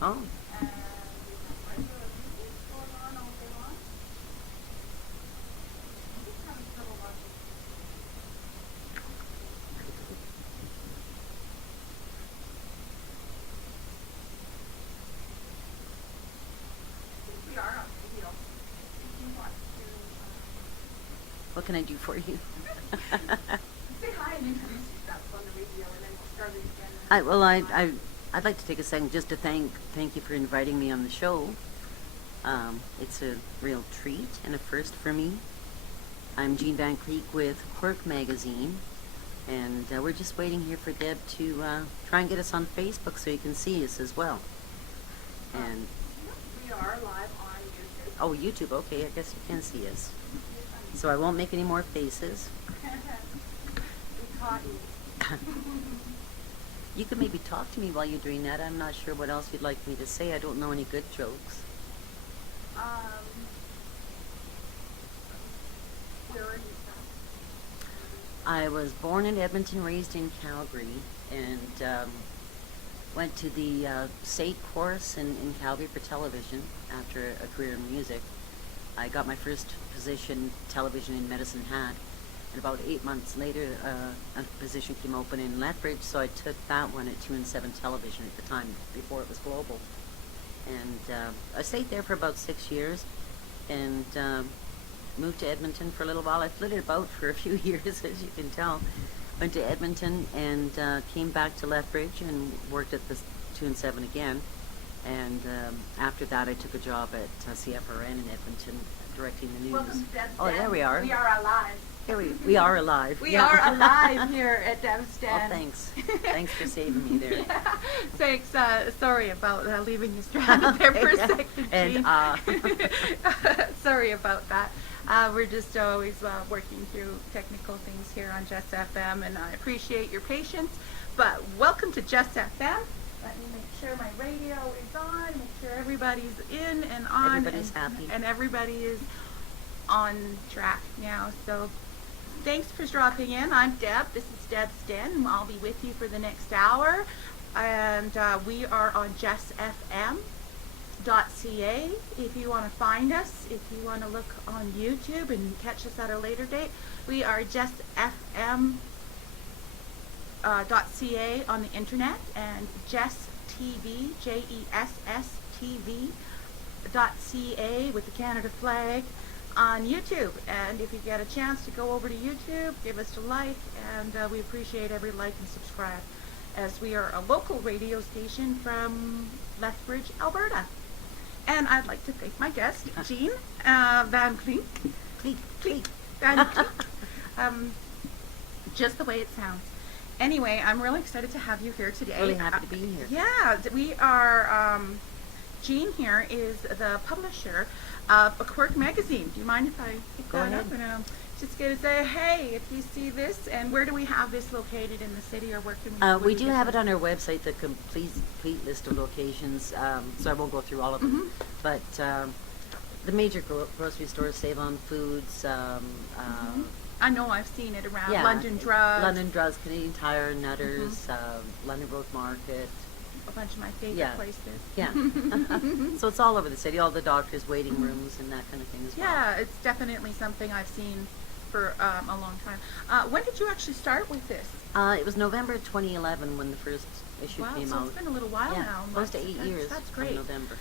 Oh, And we have regular music going on all day long. I'm just having trouble watching. I think we are on video. If you want to what can I do for you? say hi and introduce yourself on the radio, and then we'll start it again. I'd like to take a second just to thank you for inviting me on the show. It's a real treat and a first for me. I'm Jean Van Cleek with Quirk Magazine, and we're just waiting here for Deb to try and get us on Facebook so you can see us as well. And We are live on YouTube. oh, YouTube. Okay, I guess you can see us. So I won't make any more faces. We caught you. You could maybe talk to me while you're doing that. I'm not sure what else you'd like me to say. I don't know any good jokes. Where are you from? I was born in Edmonton, raised in Calgary, and went to the SAIT course in Calgary for television after a career in music. I got my first position television in Medicine Hat, and about 8 months later a position came open in Lethbridge, so I took that one at 2 and 7 television at the time, before it was global. And I stayed there for about 6 years, and moved to Edmonton for a little while. I flitted about for a few years, as you can tell. Went to Edmonton and came back to Lethbridge and worked at the 2 and 7 again. And after that, I took a job at CFRN in Edmonton, directing the news. Welcome to Debbz Oh, Den. there we are. We are alive. Here we are alive. We Yeah. are alive here at Debbz Den. Oh, thanks. Thanks for saving me there. Yeah. Thanks. Sorry about leaving you stranded there for a second, And Jean. Sorry about that. We're just always working through technical things here on Just FM, and I appreciate your patience. But welcome to Just FM. Let me make sure my radio is on, make sure everybody's in and on. Everybody's happy. And everybody is on track now. So thanks for dropping in. I'm Deb. This is Debbz Den, and I'll be with you for the next hour. And we are on justfm.ca. If you want to find us, if you want to look on YouTube and catch us at a later date, we are justfm.ca on the internet, and Jess TV, JESSTV.ca with the Canada flag on YouTube. And if you get a chance to go over to YouTube, give us a like, and we appreciate every like and subscribe, as we are a local radio station from Lethbridge, Alberta. And I'd like to thank my guest, Jean Van Cleek. Cleek. Van Cleek. Just the way it sounds. Anyway, I'm really excited to have you here today. Really happy to be here. Yeah, we are, Jean here is the publisher of A Quirk Magazine. Do you mind if I pick Go that ahead. up? And just going to say, hey, if you see this, and where do we have this located in the city, or where can we? We do have it on our website, the complete list of locations, so I won't go through all of them. But the major grocery stores, Save On Foods, I know I've seen it around. yeah, London Drugs. London Drugs, Canadian Tire, Nutters, London Road Market. A bunch of my favorite Yeah. places. Yeah. So it's all over the city, all the doctors' waiting rooms and that kind of thing as well. Yeah, it's definitely something I've seen for a long time. When did you actually start with this? It was November 2011 when the first issue Wow, came so out. it's been a little while Yeah, now. close to 8 years. That's from great. November.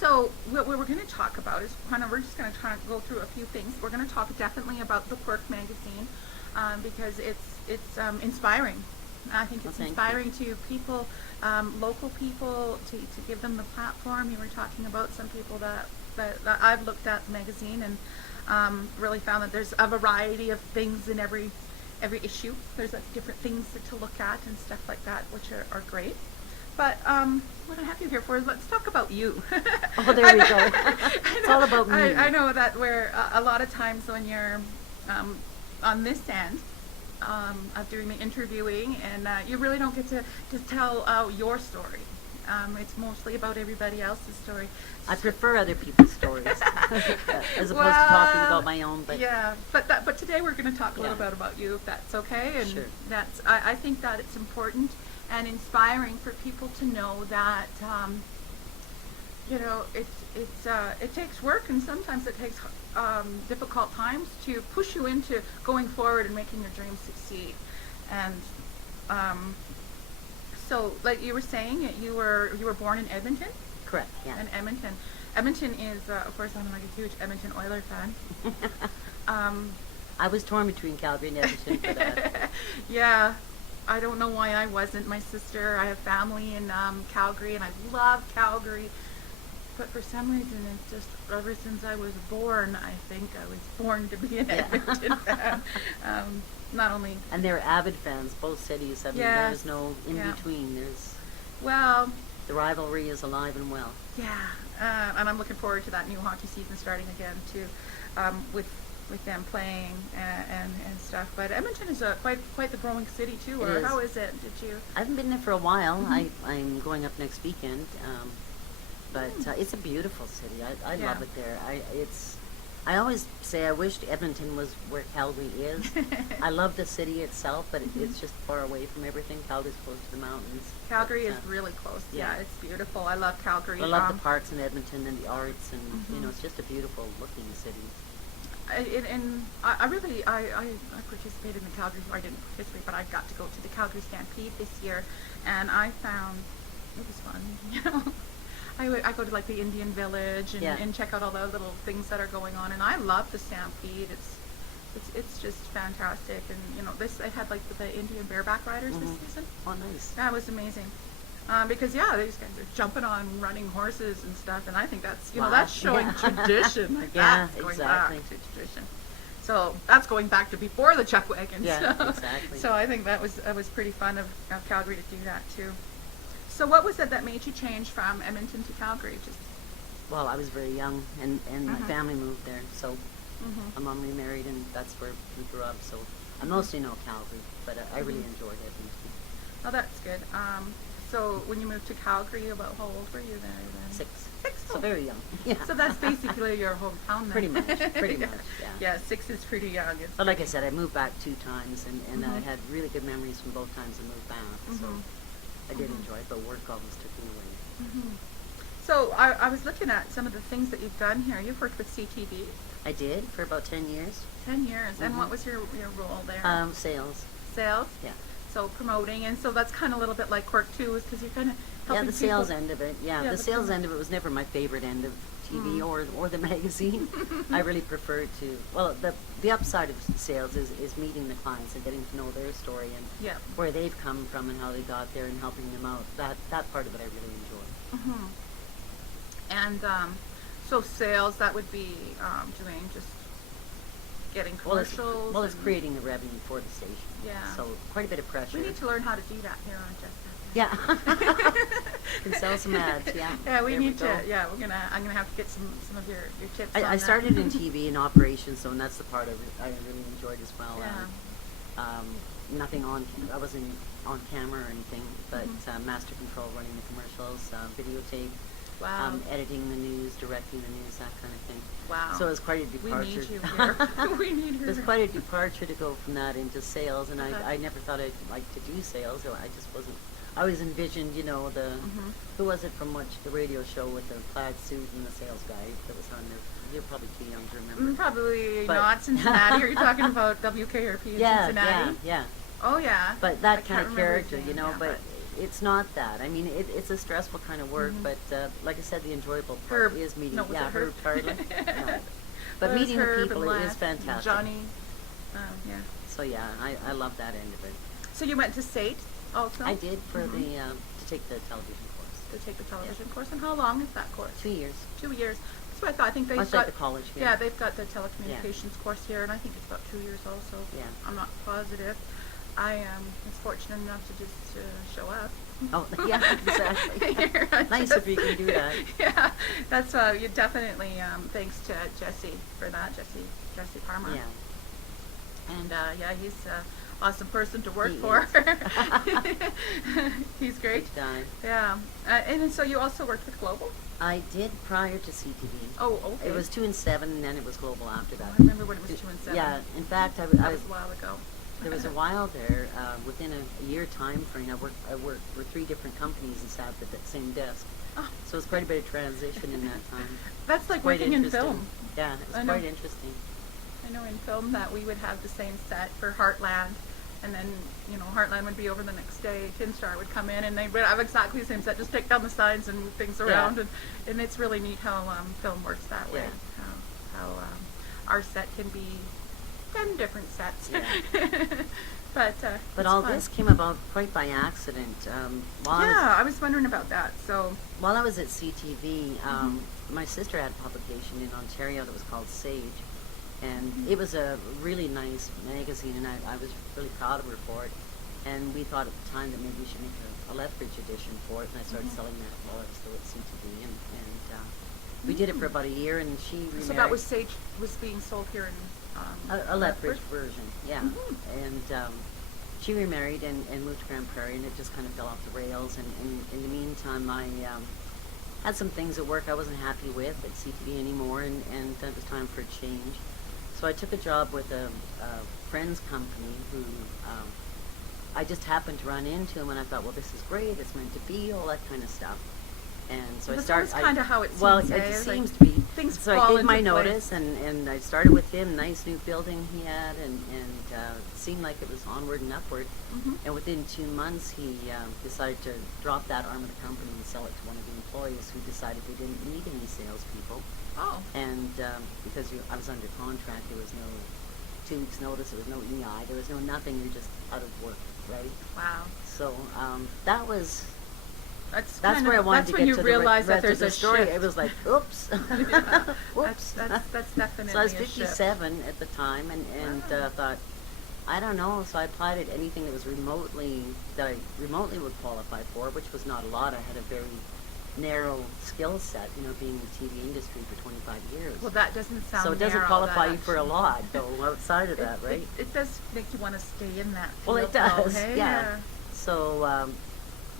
So what we're going to talk about is we're just going to try to go through a few things. We're going to talk definitely about the Quirk magazine, because it's inspiring. I think it's Well, thank inspiring to people, local people, to give them the platform. You were talking about some people that I've looked at the magazine and really found that there's a variety of things in every issue. There's different things to look at and stuff like that, which are great. But what I have you here for is let's talk about you. Oh, there we go. It's all about me. I know that we're a lot of times when you're on this end of doing the interviewing, and you really don't get to tell your story. It's mostly about everybody else's story. I prefer other people's stories as opposed to talking about my own. But yeah, but today we're going to talk a little Yeah. bit about you, if that's okay. And Sure. I think that it's important and inspiring for people to know that it takes work, and sometimes it takes difficult times to push you into going forward and making your dreams succeed. And so, like you were saying, you were born in Edmonton. correct, yeah. In Edmonton. Edmonton is, of course, I'm like a huge Edmonton Oiler fan. I was torn between Calgary and Edmonton for that. Yeah, I don't know why I wasn't. My sister, I have family in Calgary, and I love Calgary. But for some reason, it's just ever since I was born, I think I was born to be an Yeah. Edmonton fan. Not only, And they're avid fans, both cities. I mean, Yes, there's no in yeah. between. well, The rivalry is alive and well. yeah, and I'm looking forward to that new hockey season starting again too, with them playing and stuff. But Edmonton is quite the growing city too. It Or is. how is it? Did you? I haven't been there for a while. Mhm. I'm going up next weekend, but it's a beautiful city. I Yeah. love it there. I always say I wished Edmonton was where Calgary is. I love the city itself, but it's just far away from everything. Calgary's close to the mountains. Calgary But, is really close. Yeah, yeah. it's beautiful. I love Calgary. I love the parks in Edmonton and the arts, and Mhm. it's just a beautiful looking city. I really participated in the Calgary. I didn't participate, but I got to go to the Calgary Stampede this year, and I found it was fun. You know, I go to like the Indian Village Yeah. and check out all the little things that are going on, and I love the Stampede. It's just fantastic, and it had like the Indian bareback riders this Mhm. season. Oh, nice. That was amazing. Because these guys are jumping on running horses and stuff, and I think that's Wow. that's showing Yeah. tradition. Like Yeah, that's going exactly. back to tradition. So that's going back to before the chuck wagons. Yeah, so, exactly. So I think that was pretty fun of Calgary to do that too. So what was it that made you change from Edmonton to Calgary? Just Well, I was very young, and my Mhm. family moved there, so mhm. my mom remarried, and that's where we grew up. So I mostly know Calgary, but I really Mhm. enjoyed Edmonton. Oh, that's good. So when you moved to Calgary, about how old were you then? 6. Six. So Oh. very young. Yeah. So that's basically your hometown then. Pretty much, pretty much, yeah. Yeah, 6 is pretty young. It's But like I said, I moved back 2 times, and I Mhm. had really good memories from both times I moved back. So Mhm. I did Mhm. enjoy it, but work always took me away. Mhm. So I was looking at some of the things that you've done here. You've worked with CTV I did for about 10 years. 10 years. And Mhm. what was your role there? Sales. Sales? Yeah. So promoting. And so that's kind of a little bit like Cork too, is because you're kind of Yeah, helping the sales people. end of it. Yeah, Yeah, the the sales promo- end of it was never my favorite end of TV Mm. or the magazine. I really preferred to. Well, the upside of sales is meeting the clients and getting to know their story and Yeah. where they've come from and how they got there and helping them out. That part of it I really enjoy. Hmm. And so sales, that would be doing just getting commercials. Well, it's and- creating the revenue for the station. Yeah. So quite a bit of pressure. We need to learn how to do that here on Just Yeah. And sell some ads. Yeah. Yeah, we There need go. to. Yeah, I'm gonna have to get some of your tips. on I that. started in TV and operations, so and that's the part of it I really enjoyed as well. Yeah. Nothing on. I wasn't on camera or anything, but Mhm. master control, running the commercials, videotape, Wow. editing the news, directing the news, that kind of thing. Wow. So it was quite a We departure. need you here. We need her. It was quite a departure to go from that into sales, and Uh-huh. I never thought I'd like to do sales. So I just wasn't. I always envisioned, Mhm. who was it from the radio show with the plaid suit and the sales guy that was on there? You're probably too young to remember. Probably But- not Cincinnati. Are you talking about WKRP in Yeah, Cincinnati? yeah. Oh yeah. But I that can't kind of remember his character, name, yeah, but it's not that. I mean, it's a stressful kind of work, Mhm. but like I said, the enjoyable part Herb. is meeting. No, was yeah, it Herb? Hardly. No. But It was meeting the Herb people and is Les, fantastic. Johnny. Yeah. So yeah, I love that end of it. So you went to SAIT also? I did for Mhm. to take the television course. To take the television course. And how long is that course? 2 years. 2 years. That's what I thought. I think they've Much got like the college. Yeah, they've got the telecommunications course here, and I think it's about 2 years also. Yeah. I'm not positive. I was fortunate enough to just show up. Oh, yeah, exactly. Here on Nice if you can do that. Yeah, that's you definitely. Thanks to Jesse for that, Jesse Palmer. Yeah. And yeah, he's. awesome person to work He for. is. He's great. Good guy. Yeah. And so you also worked with Global? I did prior to CTV. Oh, okay. It was 2 and 7, and then it was Global after that. I remember when it was 2 and 7. Yeah, in fact, That was a while ago. there was a while there, within a year time frame, I worked for 3 different companies and sat at that same desk. Oh. So it was quite a bit of transition in that time. That's like Quite working in interesting. film. Yeah, it was I know. quite interesting. I know in film that we would have the same set for Heartland, and then, you know, Heartland would be over the next day, Kinstar would come in, and they would have exactly the same set, just take down the signs and move things around, and it's really neat how film works that way. Yeah. How our set can be 10 different sets. Yeah. But But it's all fun. this came about quite by accident. Yeah, I was wondering about that. So, While I was at CTV, my sister had a publication in Ontario that was called Sage, and it was a really nice magazine, and I was really proud of her for it. And we thought at the time that maybe we should make a Lethbridge edition for it, and I started selling that while I was still at CTV, and we did it for about a year, and she remarried. so that was Sage was being sold here in a Lethbridge version, yeah. Mhm. And she remarried and moved to Grand Prairie, and it just kind of fell off the rails. And in the meantime, I had some things at work I wasn't happy with at CTV anymore, and then it was time for a change. So I took a job with a friend's company who I just happened to run into him, and I thought, well, this is great, it's meant to be, all that kind of stuff. And so That's I started. always kinda how it Well, seems, it eh? just Like, seems to be. things So I fall gave my into place. notice, and I started with him. Nice new building he had, and it seemed like it was onward and upward. Mhm. And within 2 months, he decided to drop that arm of the company and sell it to one of the employees who decided they didn't need any salespeople. Oh. And because I was under contract, there was no 2 weeks notice, there was no EI, there was no nothing. You're just out of work, right? Wow. So that was. That's That's kind where I of, wanted that's to when get you to realize the that rest of there's the a story. shift. It was like, oops, Yeah. whoops. That's definitely So I was a shift. 57 at the time, and Wow. thought, I don't know. So I applied at anything that was that I remotely would qualify for, which was not a lot. I had a very narrow skill set, being in the TV industry for 25 years. Well, that doesn't sound So it doesn't narrow, qualify that you for a actually- lot, though, outside of that, right? It does make you want to stay in that field. Well, it though, does, hey? yeah. So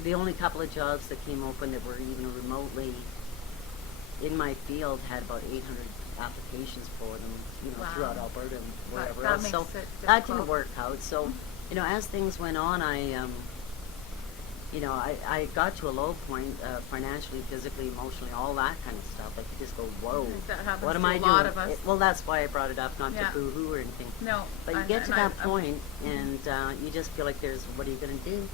the only couple of jobs that came open that were even remotely in my field had about 800 applications for them, Wow. throughout Alberta and wherever that else. makes So it that difficult. didn't work out. So, as things went on, I got to a low point financially, physically, emotionally, all that kind of stuff. Like you just go, whoa, I think that happens what am to I a doing? lot of us. Well, that's why I brought it up, not Yeah. to boo-hoo or anything. No. But you I- get to and that I- point, and you just feel like what are you going to do?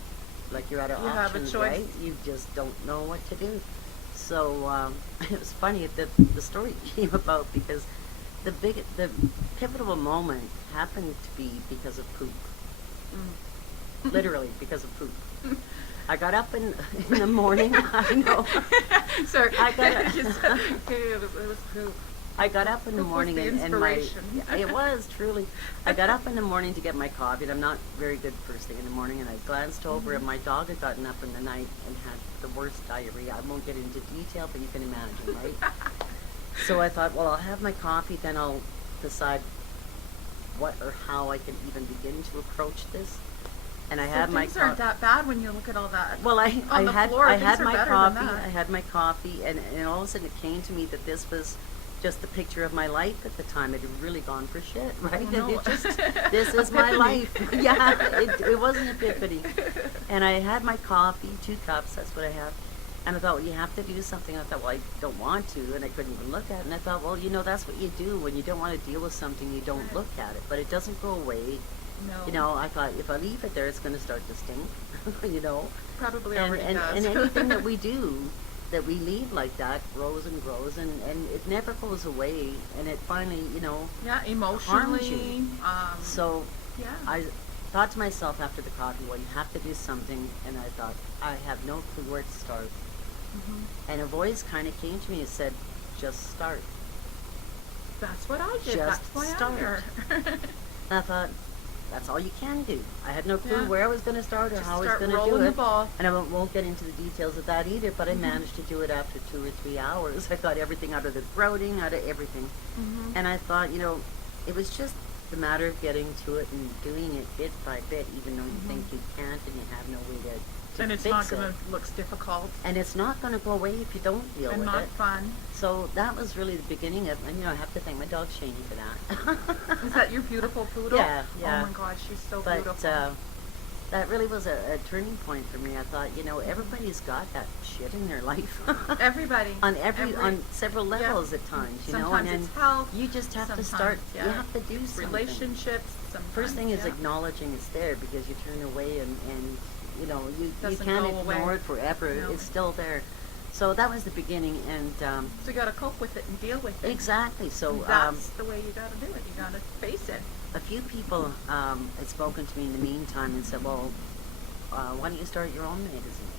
Like you're out of You have a options, choice. right? You just don't know what to do. So it was funny that the story came about because the pivotal moment happened to be because of poop. Literally because of poop. I got up in the morning. I know. Sorry. I got it was poop. I got up in the Poop was morning the and my inspiration. it was truly. I got up in the morning to get my coffee, and I'm not very good first thing in the morning. And I glanced over, and my dog had gotten up in the night and had the worst diarrhea. I won't get into detail, but you can imagine, right? So I thought, well, I'll have my coffee, then I'll decide what or how I can even begin to approach this. And I So had my things aren't that bad when you look at all that. well, I on the had floor, I things had are my better than coffee. that. I had my coffee, and all of a sudden it came to me that this was just the picture of my life at the time. It had really gone for shit, right? Oh, no. And it just, this is my Epiphany. life. Yeah, it was an epiphany. And I had my coffee, 2 cups, that's what I have. And I thought, well, you have to do something. I thought, well, I don't want to, and I couldn't even look at it. And I thought, well, that's what you do. When you don't want to deal with something, you don't Right. look at it. But it doesn't go away. No. I thought, if I leave it there, it's going to start to stink, Probably and, already and, does. and anything that we do that we leave like that grows and grows, and it never goes away, and it finally yeah, emotionally. you. So yeah. I thought to myself after the coffee, well, you have to do something. And I thought, I have no clue where to start. And a voice kind of came to me and said, just start. That's what I did. Just That's why start. I'm here. And I thought, that's all you can do. I had no clue Yeah. where I was going to start or Just how I was start going to do rolling it. the ball. And I won't get into the details of that either, but I managed to do it after 2 or 3 hours. I got everything out of the throating, out of everything. And I thought, it was just the matter of getting to it and doing it bit by bit, even though you think Mhm. you can't and you have no way to And it's fix not it. gonna looks difficult And it's not going to go away if you don't deal and with not it. fun. So that was really the beginning of, and I have to thank my dog Shani for that. Is that your beautiful poodle? Yeah, yeah. Oh my God, she's so But beautiful. that really was a turning point for me. I thought, everybody's got that shit in their life. Everybody. On several yeah. levels at times, Sometimes and it's health. you just have to sometimes, start. yeah. You have to do something. Relationships. Sometimes, First thing is yeah. acknowledging it's there, because you turn away and you Doesn't can't go ignore away. it forever. No. It's still there. So that was the beginning, and So you gotta cope with it and deal with it. exactly. So And that's the way you gotta do it. You gotta face it. a few people had spoken to me in the meantime and said, well, why don't you start your own magazine?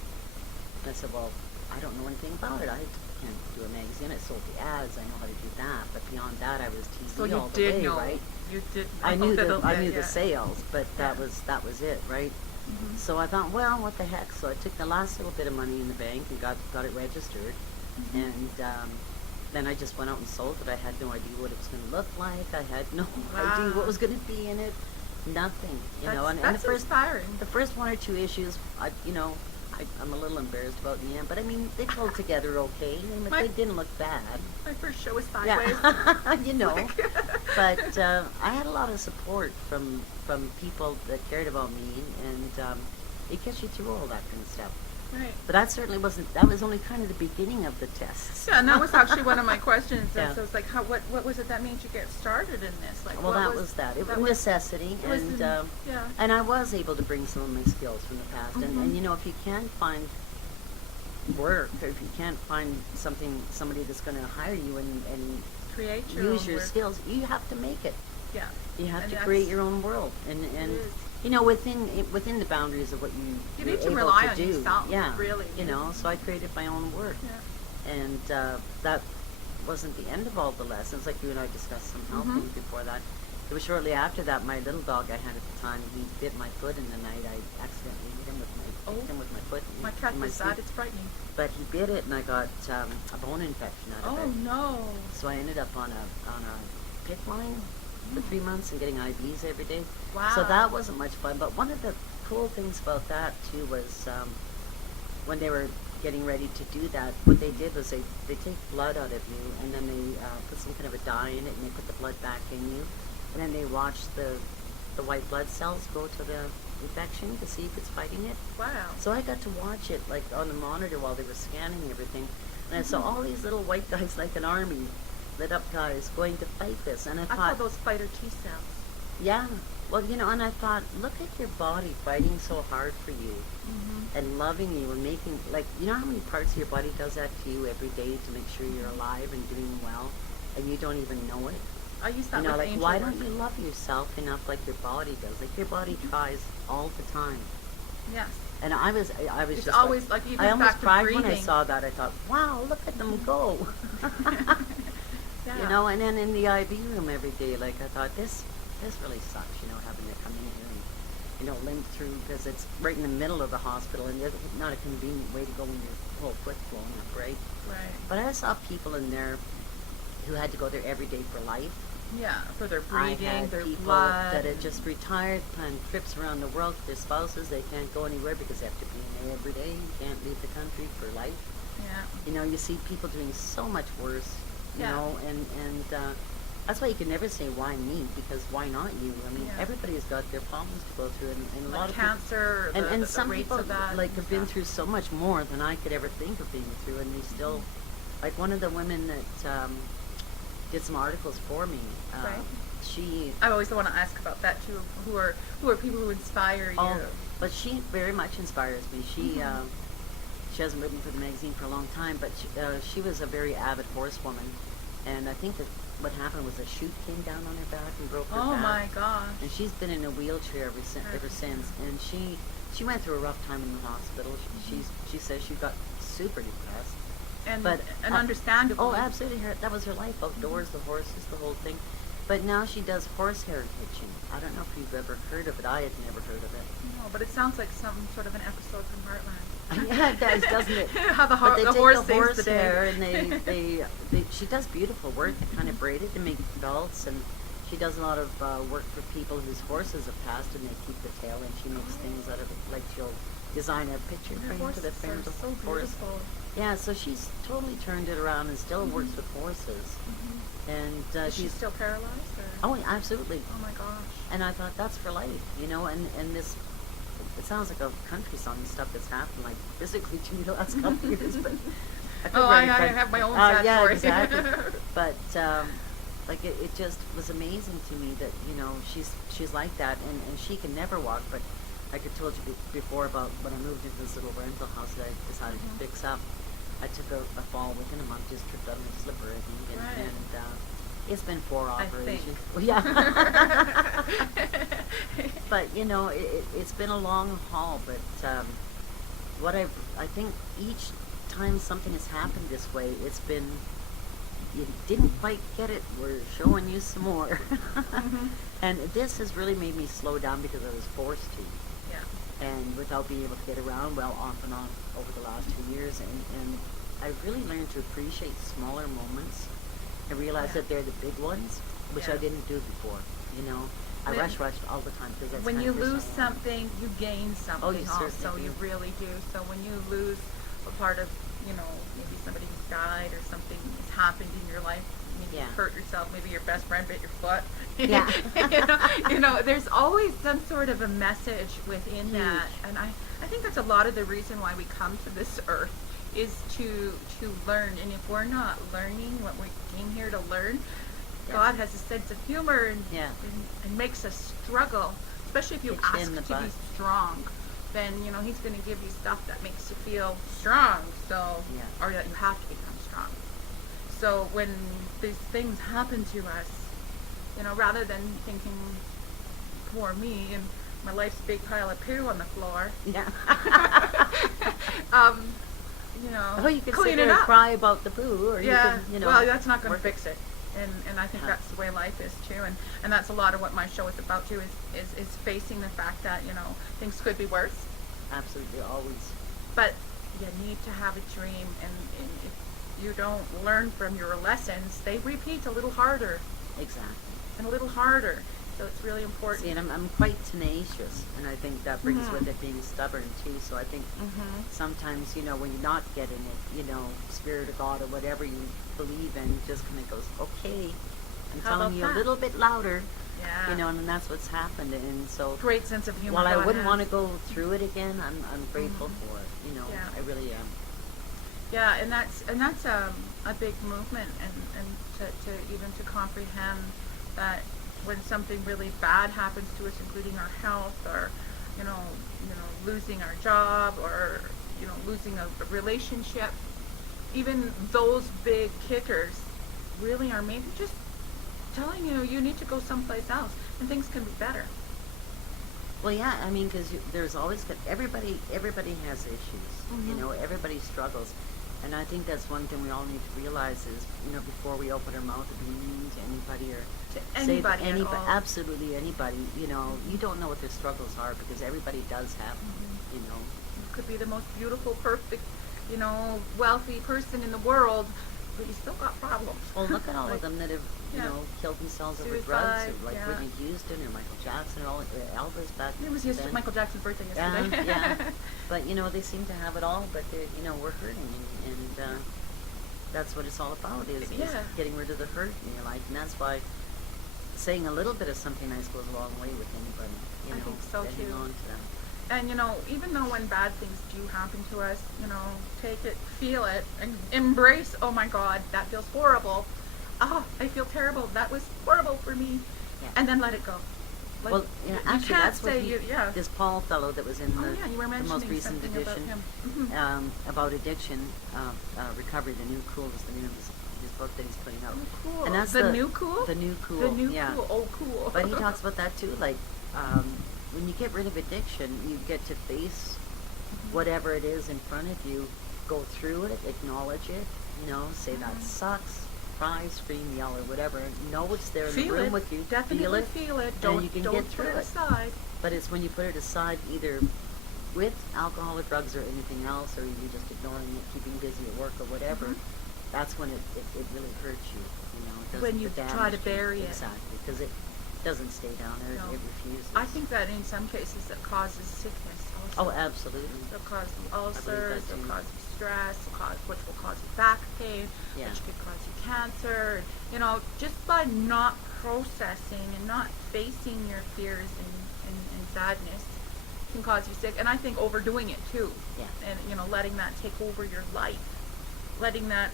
And I said, well, I don't know anything about it. I can't do a magazine. I sold the ads. I know how to do that. But beyond that, I was TV So you all the did way, know. right? You did. I know knew a little I bit, knew yeah. the sales, but that Yeah. was it, right? Mhm. So I thought, well, what the heck? So I took the last little bit of money in the bank and got it registered, Mhm. and then I just went out and sold it. I had no idea what it was going to look like. I had no idea Wow. what was going to be in it. Nothing, And That's the first inspiring. the first one or two issues, I'm a little embarrassed about in the end, but I mean, they pulled together okay. I mean, My- they didn't look bad. My first show was sideways. Yeah, But I had a lot of support from people that cared about me, and it gets you through all that kind of stuff. Right. But that certainly wasn't. That was only kind of the beginning of the tests. Yeah, and that was actually one of my questions. Yeah. So it's like, what was it that made you get started in this? Like, Well, what that was that. It that was was- necessity, it was and yeah. and I was able to bring some of my skills from the past. And Mhm. if you can't find work, or if you can't find somebody that's going to hire you and Create your use own your work. skills, you have to make it. Yeah. You have And to that's- create your own world, and is. within the boundaries of what You you're need to able rely to on do. yourself, Yeah, really. So I created my own work, Yeah. and that wasn't the end of all the lessons. Like you and I discussed some health Mhm. things before that. It was shortly after that, my little dog I had at the time, he bit my foot in the night. I accidentally hit him with my foot. My cat in was sleep. that. It's frightening. But he bit it, and I got a bone infection out of Oh it. no. So I ended up on a PIC line for 3 months and getting IVs every day. Wow. So that wasn't much fun. But one of the cool things about that too was when they were getting ready to do that, what they did was they take blood out of you, and then they put some kind of a dye in it, and they put the blood back in you, and then they watch the white blood cells go to the infection to see if it's fighting it. Wow. So I got to watch it like on the monitor while they were scanning everything, and I saw all these little white guys, like an army, lit up guys, going to fight this. And I I thought, call those fighter T cells. yeah, well, and I thought, look at your body fighting so hard for you Mm-hmm. and loving you and making, like, how many parts of your body does that to you every day to make sure you're alive and doing well, and you don't even know it. I use that with Like, angel why work. don't you love yourself enough like your body does? Like, your body tries all the time. Yes. And I was It's just always like even I almost back to cried when I breathing. saw that. I thought, wow, look at them go. Yeah. And then in the IV room every day, like, I thought, this really sucks, having to come in here and, limp through, because it's right in the middle of the hospital, and it's not a convenient way to go when your whole foot's blown up, right? Right. But I saw people in there who had to go there every day for life. Yeah. For their I breathing, had their people blood. that had just retired, planned trips around the world with their spouses. They can't go anywhere because they have to be in there every day. You can't leave the country for life. Yeah. You see people doing so much worse, Yeah. and that's why you can never say why me, because why not you? I mean, Yeah. everybody's got their problems to go through, and a lot Like of cancer. people, and the some rates people of that like and have been stuff. through so much more than I could ever think of being through, and they still, like one of the women that did some articles for me. Right. She I always want to ask about that too. Who are people who inspire you? Oh, but she very much inspires me. She she hasn't written for the magazine for a long time, but she was a very avid horsewoman, and I think that what happened was a chute came down on her back and broke her Oh back. my gosh. And she's been in a wheelchair ever since. And she went through a rough time in the hospital. She says she got super depressed. And But understandable. Oh, absolutely. That was her life, outdoors, the horses, the whole thing. But now she does horsehair hitching. I don't know if you've ever heard of it. I had never heard of it. No, but it sounds like some sort of an episode from Heartland. Yeah, it does, doesn't it? How the, But they the take horse the saves horse the day. hair and she does beautiful work. They kind of braid it to make belts, and She does a lot of work for people whose horses have passed and they keep the tail, and she makes things out of it. Like she'll design a picture And her frame to the horses frame are of the so horse. beautiful. Yeah, so she's totally turned it around and still works with horses. And Is she she's still paralyzed? Or? oh, absolutely. Oh my gosh. And I thought that's for life, you know. And this, it sounds like a country song and stuff that's happened like physically to me the last couple of years, but I feel I very have my own sad yeah, story. exactly. But like it just was amazing to me that, you know, she's like that, and she can never walk. But like I told you before about when I moved into this little rental house that I decided to fix up, I took a fall within a month, just tripped on my slipper, I think, Right. and it's been 4 I operations. think. Well, yeah. But you know, it's been a long haul. But what I think each time something has happened this way, it's been, you didn't quite get it, we're showing you some more. And this has really made me slow down because I was forced to. Yeah. And without being able to get around, well, off and on over the last 2 years, and I really learned to appreciate smaller moments. I realized that they're the big ones, which I Yeah. didn't do before. You know, I When- rushed all the time because that's When kind you of lose personal. something, you gain something you also. certainly You do. really do. So when you lose a part of, you know, maybe somebody who's died or something has happened in your life, maybe Yeah. you hurt yourself, maybe your best friend bit your foot. Yeah. you know, there's always some sort of a message within that. And I think that's a lot of the reason why we come to this earth is to learn. And if we're not learning what we came here to learn, Yeah. God has a sense of humor and, Yeah. and makes us struggle, especially if you Hits you ask in the to be butt. strong. Then you know He's going to give you stuff that makes you feel strong. So, Yeah. or that you have to become strong. So when these things happen to us, you know, rather than thinking, "Poor me," and my life's big pile of poo on the floor, Yeah. you know, Oh, you could clean sit it there and up. cry about the poo, or Yeah, you can, you know. well, that's not going to work it. fix it, and I think Huh. that's the way life is too, and that's a lot of what my show is about too, is facing the fact that, you know, things could be worse, Absolutely, always. but you need to have a dream, and if you don't learn from your lessons, they repeat a little harder Exactly. and a little harder, so it's really important. See, and I'm quite tenacious, and I think that brings Mhm. with it being stubborn too. So I think sometimes, you know, when you're not getting it, you know, Spirit of God or whatever you believe in just kind of goes, okay, I'm How telling about you a that? little bit louder, Yeah. you know, and that's what's happened. And so Great sense of humor. while I God wouldn't has. want to go through it again, I'm grateful for it. You know, Yeah. I really am. Yeah, and that's a big movement, and to even to comprehend that when something really bad happens to us, including our health, or you know losing our job, or you know losing a relationship, even those big kickers really are maybe just telling you need to go someplace else, and things can be better. Well, yeah, I mean, because there's always everybody has issues. You Mhm. know, everybody struggles, and I think that's one thing we all need to realize is, you know, before we open our mouth to be mean to anybody or To say anybody at all. absolutely anybody, you know, you don't know what their struggles are because everybody does have them. You know, You could be the most beautiful, perfect, you know, wealthy person in the world, but you still got problems. well, look at all Like, of them that have, you yeah. know, killed themselves over drugs, Suicide, or like yeah. Whitney Houston or Michael Jackson or all Elvis back. It was yesterday, then. Michael Jackson's birthday yesterday. Yeah. But you know, they seem to have it all, but they, you know, we're hurting, and that's what it's all about is Yeah. getting rid of the hurt in your life, and that's why saying a little bit of something nice goes a long way with anybody. You I know, think so, getting too. on to them. And you know, even though when bad things do happen to us, you know, take it, feel it, and embrace, oh my God, that feels horrible. Oh, I feel terrible. That was horrible for me. Yeah. And then let it go. Like, Well, yeah, you actually, can't that's what say yeah. this Paul fellow that was in Oh yeah, you were the mentioning most recent something about edition him. Mhm. about addiction, recovery. The New Cool is the name of his book that he's putting out. Oh, cool. And that's The New Cool? The New Cool. The new yeah. cool. Oh, cool. But he talks about that too. Like when you get rid of addiction, you get to face whatever it is in front of you, go through it, acknowledge it. You know, say that sucks, cry, scream, yell, or whatever. Know it's there in Feel the room it. with you. Definitely feel it. Don't, and you can don't get put through it it. aside. But it's when you put it aside, either with alcohol or drugs or anything else, or you just ignoring it, keeping busy at work or whatever. Mhm. That's when it really hurts you. You you know, it doesn't, When you the try to damage bury it. exactly, because it doesn't stay down there, No. it refuses. I think that in some cases it causes sickness Oh, also. absolutely. It'll cause you I believe ulcers, that it'll too. cause you stress, which will cause you back pain, Yeah. which could cause you cancer. You know, just by not processing and not facing your fears and sadness can cause you sick. And I think overdoing it too. Yeah. And, you know, letting that take over your life. Letting that,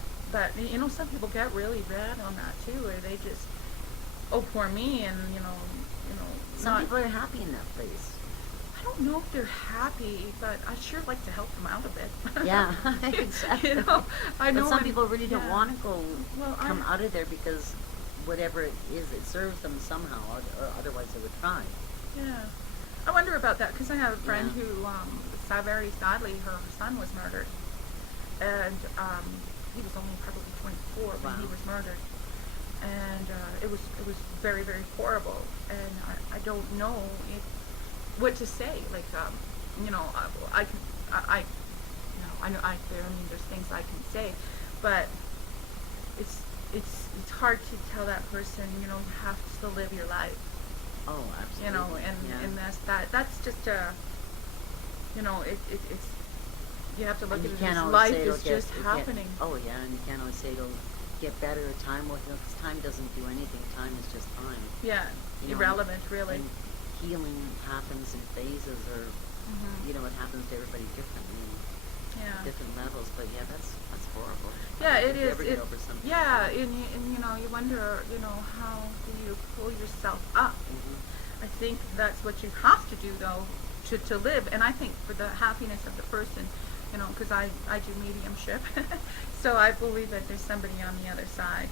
you know, some people get really bad on that too, where they just, oh, poor me, and, you know, Some not, people are happy in that place. I don't know if they're happy, but I'd sure like to help them out a bit. Yeah, exactly. You know, I know. But some and- people really don't yeah. want to go Well, come out of there because whatever it is, it serves them somehow, or otherwise they would try. Yeah. I wonder about that because I have a friend Yeah. who, very sadly, her son was murdered, and he was only probably 24 when he Wow. was murdered, and it was very, very horrible, and I don't know what to say. Like, you know, I know, I mean, there's things I can say, but it's hard to tell that person, you know, you have to live your life, Oh, absolutely. you know, yeah. and that's just you know, it's, you have to look And at you it can't as always life say it'll is get- just it get- happening. Oh yeah, and you can't always say it'll get better, or time will heal, because time doesn't do anything. Time is just time. Yeah, You know, irrelevant, really. And healing happens in phases, or Mhm. you know, it happens to everybody differently, Yeah. different levels. But yeah, that's horrible. Yeah, I it don't think you is. ever get over something. Yeah, and you know, you wonder, you know, how do you pull yourself up? Hmm. I think that's what you have to do, though, to live. And I think for the happiness of the person, you know, because I do mediumship, so I believe that there's somebody on the other side.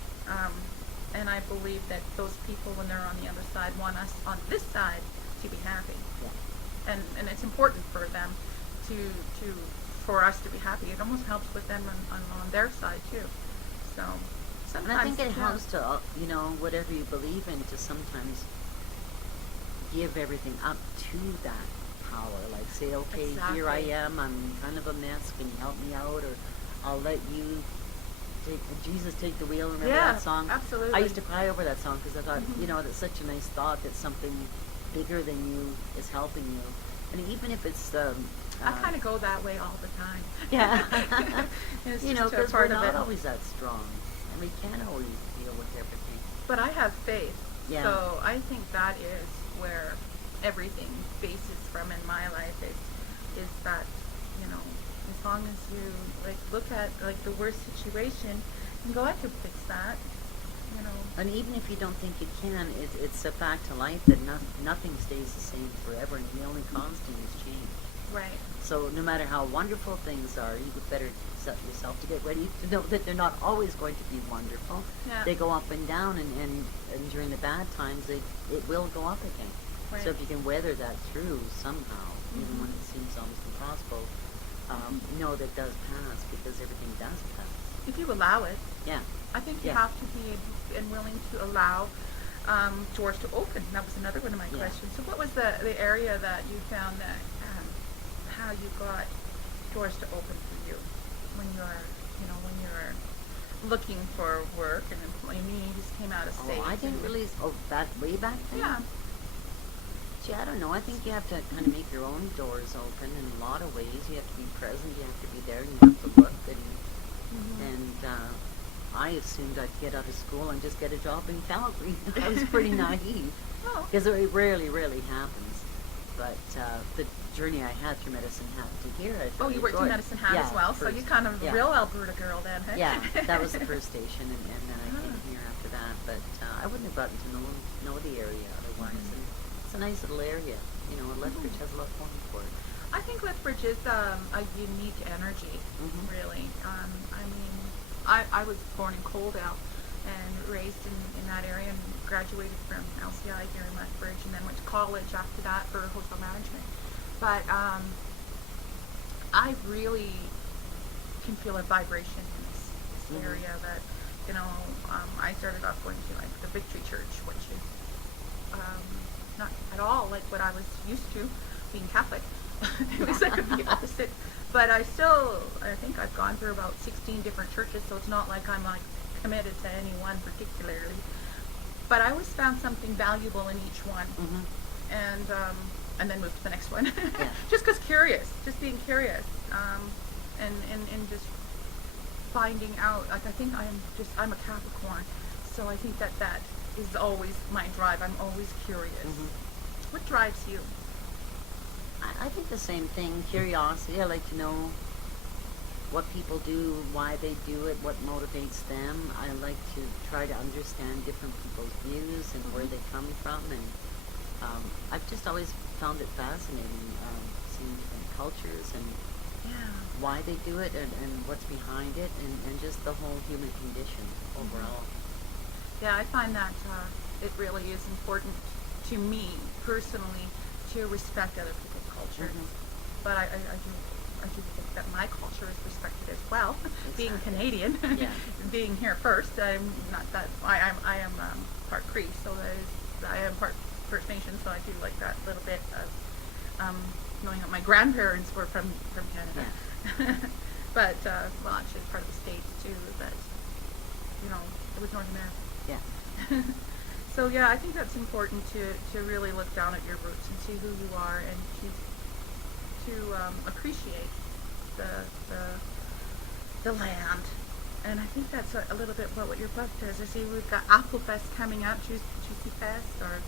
And I believe that those people, when they're on the other side, want us on this side to be happy. Yeah. And it's important for them for us to be happy. It almost helps with them on their side too. So And sometimes I think it yeah. helps to, you know, whatever you believe in, to sometimes give everything up to that power. Like say, okay, here I Exactly. am, I'm kind of a mess, can you help me out? Or I'll let you take, Jesus take the wheel, remember Yeah, that song? absolutely. I used to cry over that song because I thought, Mhm. you know, that's such a nice thought that something bigger than you is helping you. And even if it's, I kind of go that way all the time. yeah, It's you know, just a because we're part of not it. always that strong, and we can't always deal with everything. But I have faith. Yeah. So I think that is where everything bases from in my life is that, you know, as long as you like look at like the worst situation and go, I could fix that, you know. And even if you don't think you can, it's a fact of life that nothing stays the same forever, and the only constant is change. Right. So no matter how wonderful things are, you would better set yourself to get ready to know that they're not always going to be wonderful. Yeah. They go up and down, and during the bad times, it will go up again. Right. So if you can weather that through somehow, even when it seems almost impossible, know that it does pass, because everything does pass. If you allow it, Yeah. I think you Yeah. have to be and willing to allow doors to open. That was another one of my Yeah. questions. So what was the area that you found that how you got doors to open for you when you're looking for work and employment? You just came out of state. Oh, I didn't and- really. Oh, that way back then. Yeah. Gee, I don't know. I think you have to kind of make your own doors open in a lot of ways. You have to be present. You have to be there. And you have to look. And I assumed I'd get out of school and just get a job in Calgary. I was pretty naive, Oh. because it rarely happens. But the journey I had through Medicine Hat to here, I Oh, really you worked in enjoyed. Medicine Hat Yeah, as well, so first. you kind of Yeah. real Alberta girl then, huh? Yeah, that was the first station, and then I came Ah. here after that. But I wouldn't have gotten to know the area otherwise. Mhm. And it's a nice little area. You know, and Lethbridge has a lot going for it. I think Lethbridge is a unique energy, Mhm. really. I mean, I was born in Coldale and raised in that area and graduated from LCI here in Lethbridge, and then went to college after that for hotel management. But I really can feel a vibration in this Mhm. area that, you know, I started off going to like the Victory Church, which is not at all like what I was used to being Catholic. It was like the opposite. But I think I've gone through about 16 different churches, so it's not like I'm like committed to any one particularly, but I always found something valuable in each one, Mhm. and then moved to the next one. Yeah. Just just being curious, and just finding out. Like I think I'm a Capricorn, so I think that is always my drive. I'm always curious. Mhm. What drives you? I think the same thing. Curiosity. I like to know what people do, why they do it, what motivates them. I like to try to understand different people's views and where they come from, and I've just always found it fascinating, seeing different cultures and Yeah. why they do it, and what's behind it, and just the whole human condition overall. Yeah, I find that it really is important to me personally to respect other people's cultures. Mhm. But I do think that my culture is respected as well. Being Exactly. Canadian, Yeah. being here first, I'm not that. I am part Cree, so I am part First Nation, so I do like that little bit of knowing that my grandparents were from Canada. But well, actually, part of the states too. But it was North America. Yeah. So yeah, I think that's important to really look down at your roots and see who you are, and to appreciate the land. And I think that's a little bit what your book does. I see we've got Apple Fest coming up, Juicy Fest, or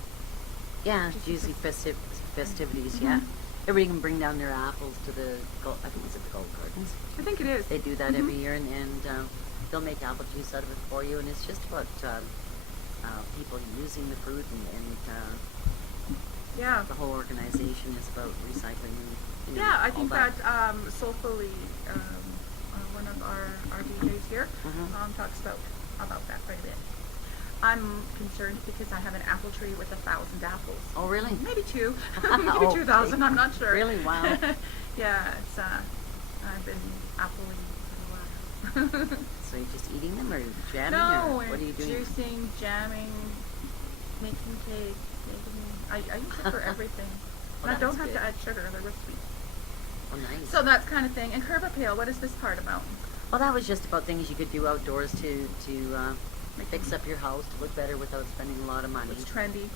Yeah, Juicy juicy festivities, Mhm. yeah. Everybody can bring down their apples to I think it's at the Gold Gardens. I think it is. They do that every Mhm. year, and they'll make apple juice out of it for you, and it's just about people using the fruit, and Yeah. the whole organization is about recycling, and, Yeah, I all think that. that Soulfully, one of our DJs here, Mhm. talks about that quite a bit. I'm concerned because I have an apple tree with 1,000 apples. Oh, really? Maybe two, maybe Okay. 2,000. I'm not sure. Really? Wow. Yeah, it's I've been appling for a while. So you're just eating them, or jamming, No, or what are you doing? juicing, jamming, making cake, I use it for everything. Well, And I don't that's have to good. add sugar, they're real sweet. Oh, nice. So that kind of thing. And Curb Appeal, what is this part about? Well, that was just about things you could do outdoors to Make fix up your house to look better without spending a lot of money. What's trendy?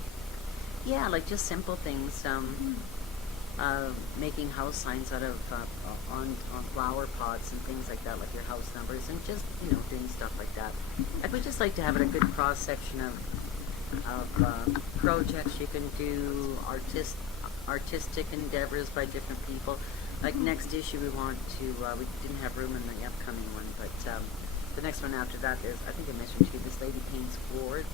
Yeah, like just simple things. Making house signs out of on flower pots and things like that, like your house numbers, and just doing stuff like that. I would just like to have it a good cross section of projects you can do, artistic endeavors by different people. Like next issue, we want to. We didn't have room in the upcoming one, but the next one after that is, I think I mentioned to you, this lady paints gourds.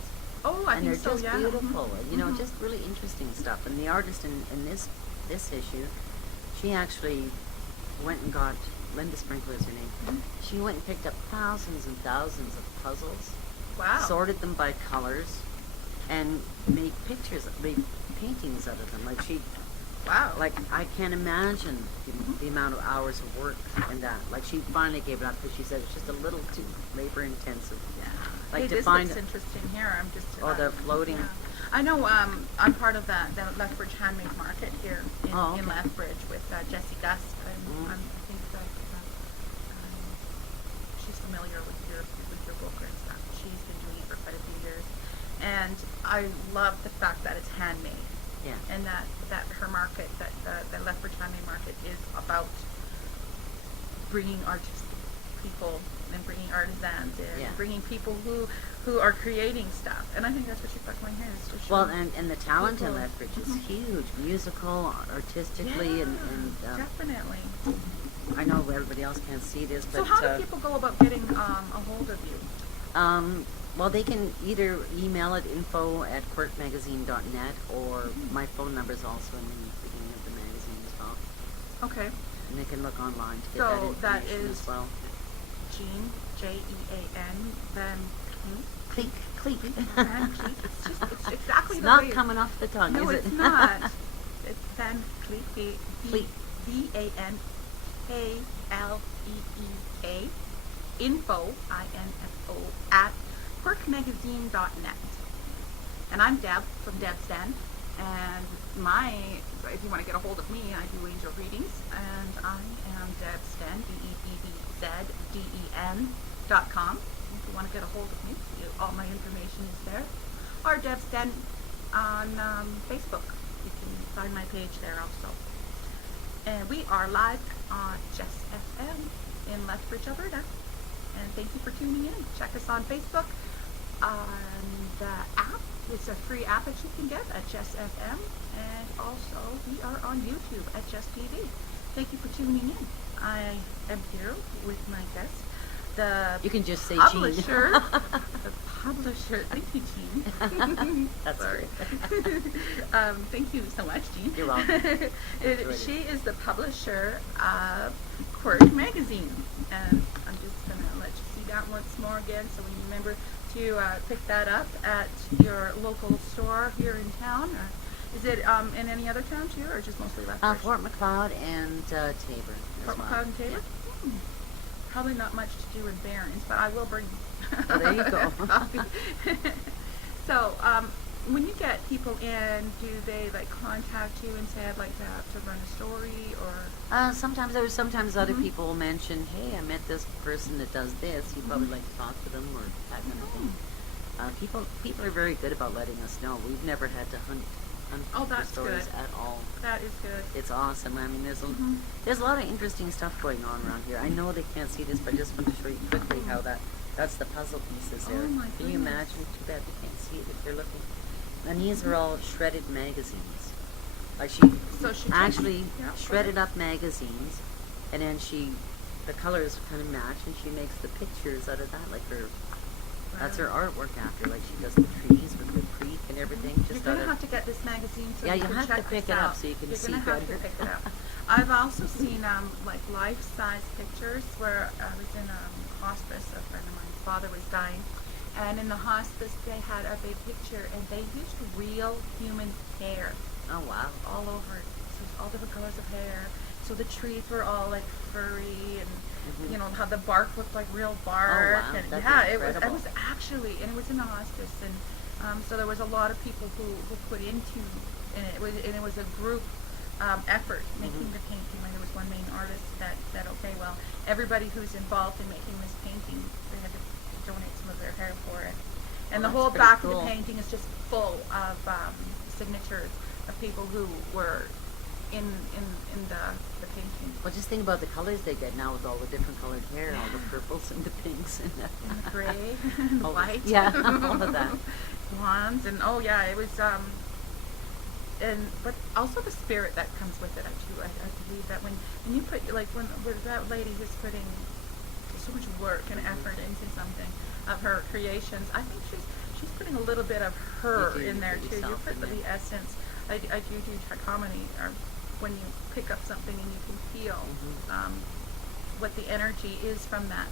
Oh, I And think they're so, just yeah. beautiful, Mhm. just really interesting stuff. And the artist in this issue, she actually went and got, Linda Sprinkler is her name. Mhm. She went and picked up thousands and thousands of puzzles, Wow. sorted them by colors, and made paintings out of them. Wow. Like I can't imagine the amount of hours of work in that. Like she finally gave it up because she said it's just a little too labor intensive. Yeah. Like Hey, to this find looks interesting here. I'm just. Oh, the floating. Yeah. I know. I'm part of the Lethbridge Handmade Market here in Oh, okay. Lethbridge with Jessie Gus, and Mhm. I think that she's familiar with your book and stuff. She's been doing it for quite a few years, and I love the fact that it's handmade. Yeah. And that her market, that the Lethbridge Handmade Market is about bringing artistic people and bringing artisans in, Yeah. bringing people who are creating stuff. And I think that's what she's got going here. Is to show Well, and the talent in people. Lethbridge is Mhm. huge, musical, artistically, Yeah, and definitely. I know everybody else can't see this, but So how do people go about getting a hold of you? well, they can either email at info@quirkmagazine.net, or my phone number is also in the beginning of the magazine as well, Okay. and they can look online to get So that that information is as well. Jean, Jean, Van Cleek, Cleek. Van Cleek. It's exactly It's the not way coming off the tongue, No, is it? it's not. It's Van Cleek. Cleek. VANKLEEK. Info, INFO, at quirkmagazine.net. And I'm Deb from Debbz Den. And if you want to get a hold of me, I do angel readings. And I am Debbz Den, DebbzDen.com. If you want to get a hold of me, all my information is there. Or Debbz Den on Facebook. You can find my page there also. And we are live on Just FM in Lethbridge, Alberta. And thank you for tuning in. Check us on Facebook, on the app. It's a free app that you can get at Just FM. And also, we are on YouTube at Just TV. Thank you for tuning in. I am here with my guest, the You can just say publisher. Jean. The publisher. Thank you, Jean. That's Sorry. Thank you so much, Jean. You're welcome. She is the publisher of Quirk Magazine. And I'm just going to let you see that once more again so we remember to pick that up at your local store here in town. Is it in any other town too, or just mostly Lethbridge? Fort McLeod and Tabor. Fort McLeod and Tabor? Yeah. Probably not much to do in Barons, but I will bring. Oh, there you go. So, when you get people in, do they like contact you and say, "I'd like to run a story," or? Sometimes other people will mention, "Hey, I met this person that does this. You'd probably like to talk to them," or that kind of thing. People are very good about letting us know. We've never had to hunt Oh, for that's stories good. at all. That is good. It's awesome. I mean, there's a lot of interesting stuff going on around here. I know they can't see this, but I just want to show you quickly how that's the puzzle pieces there. Oh, my Can you goodness. imagine? Too bad they can't see it if they're looking. And these are all shredded magazines. Like she So she actually yeah, shredded up magazines, and then the colors kind of match, and she makes the pictures out of that. Like that's her artwork after. Like she does the trees with the creek and everything. You're Just going out to of have to get this magazine so Yeah, you you'll can have to check pick this it up out. so you can You're see gonna have better. to pick it up. I've also seen like life-size pictures where I was in hospice. A friend of mine's father was dying, and in the hospice they had a big picture, and they used real human hair Oh wow. all over it. So it's all different colors of hair. So the trees were all like furry, and Mhm. you know how the bark looked like real bark. wow, And that's yeah, it incredible. was actually, and it was in the hospice, and so there was a lot of people who put into, and it was a group effort making Mhm. the painting. And there was one main artist that said, okay, well, everybody who's involved in making this painting, they had to donate some of their hair for it. And the Well, whole that's pretty back of cool. the painting is just full of signatures of people who were in the painting. Well, just think about the colors they get now with all the different colored hair, all the purples and the pinks and And the gray, and the all white. Yeah, all of that. Blondes, and oh yeah, it was but also the spirit that comes with it. I believe that when you put when that lady who's putting so much work and effort into something of her creations, I think she's putting a little bit of her You do in there put too. You yourself put in the there. essence. I do trichotomy, or when you pick up something and you can feel Mhm. what the energy is from that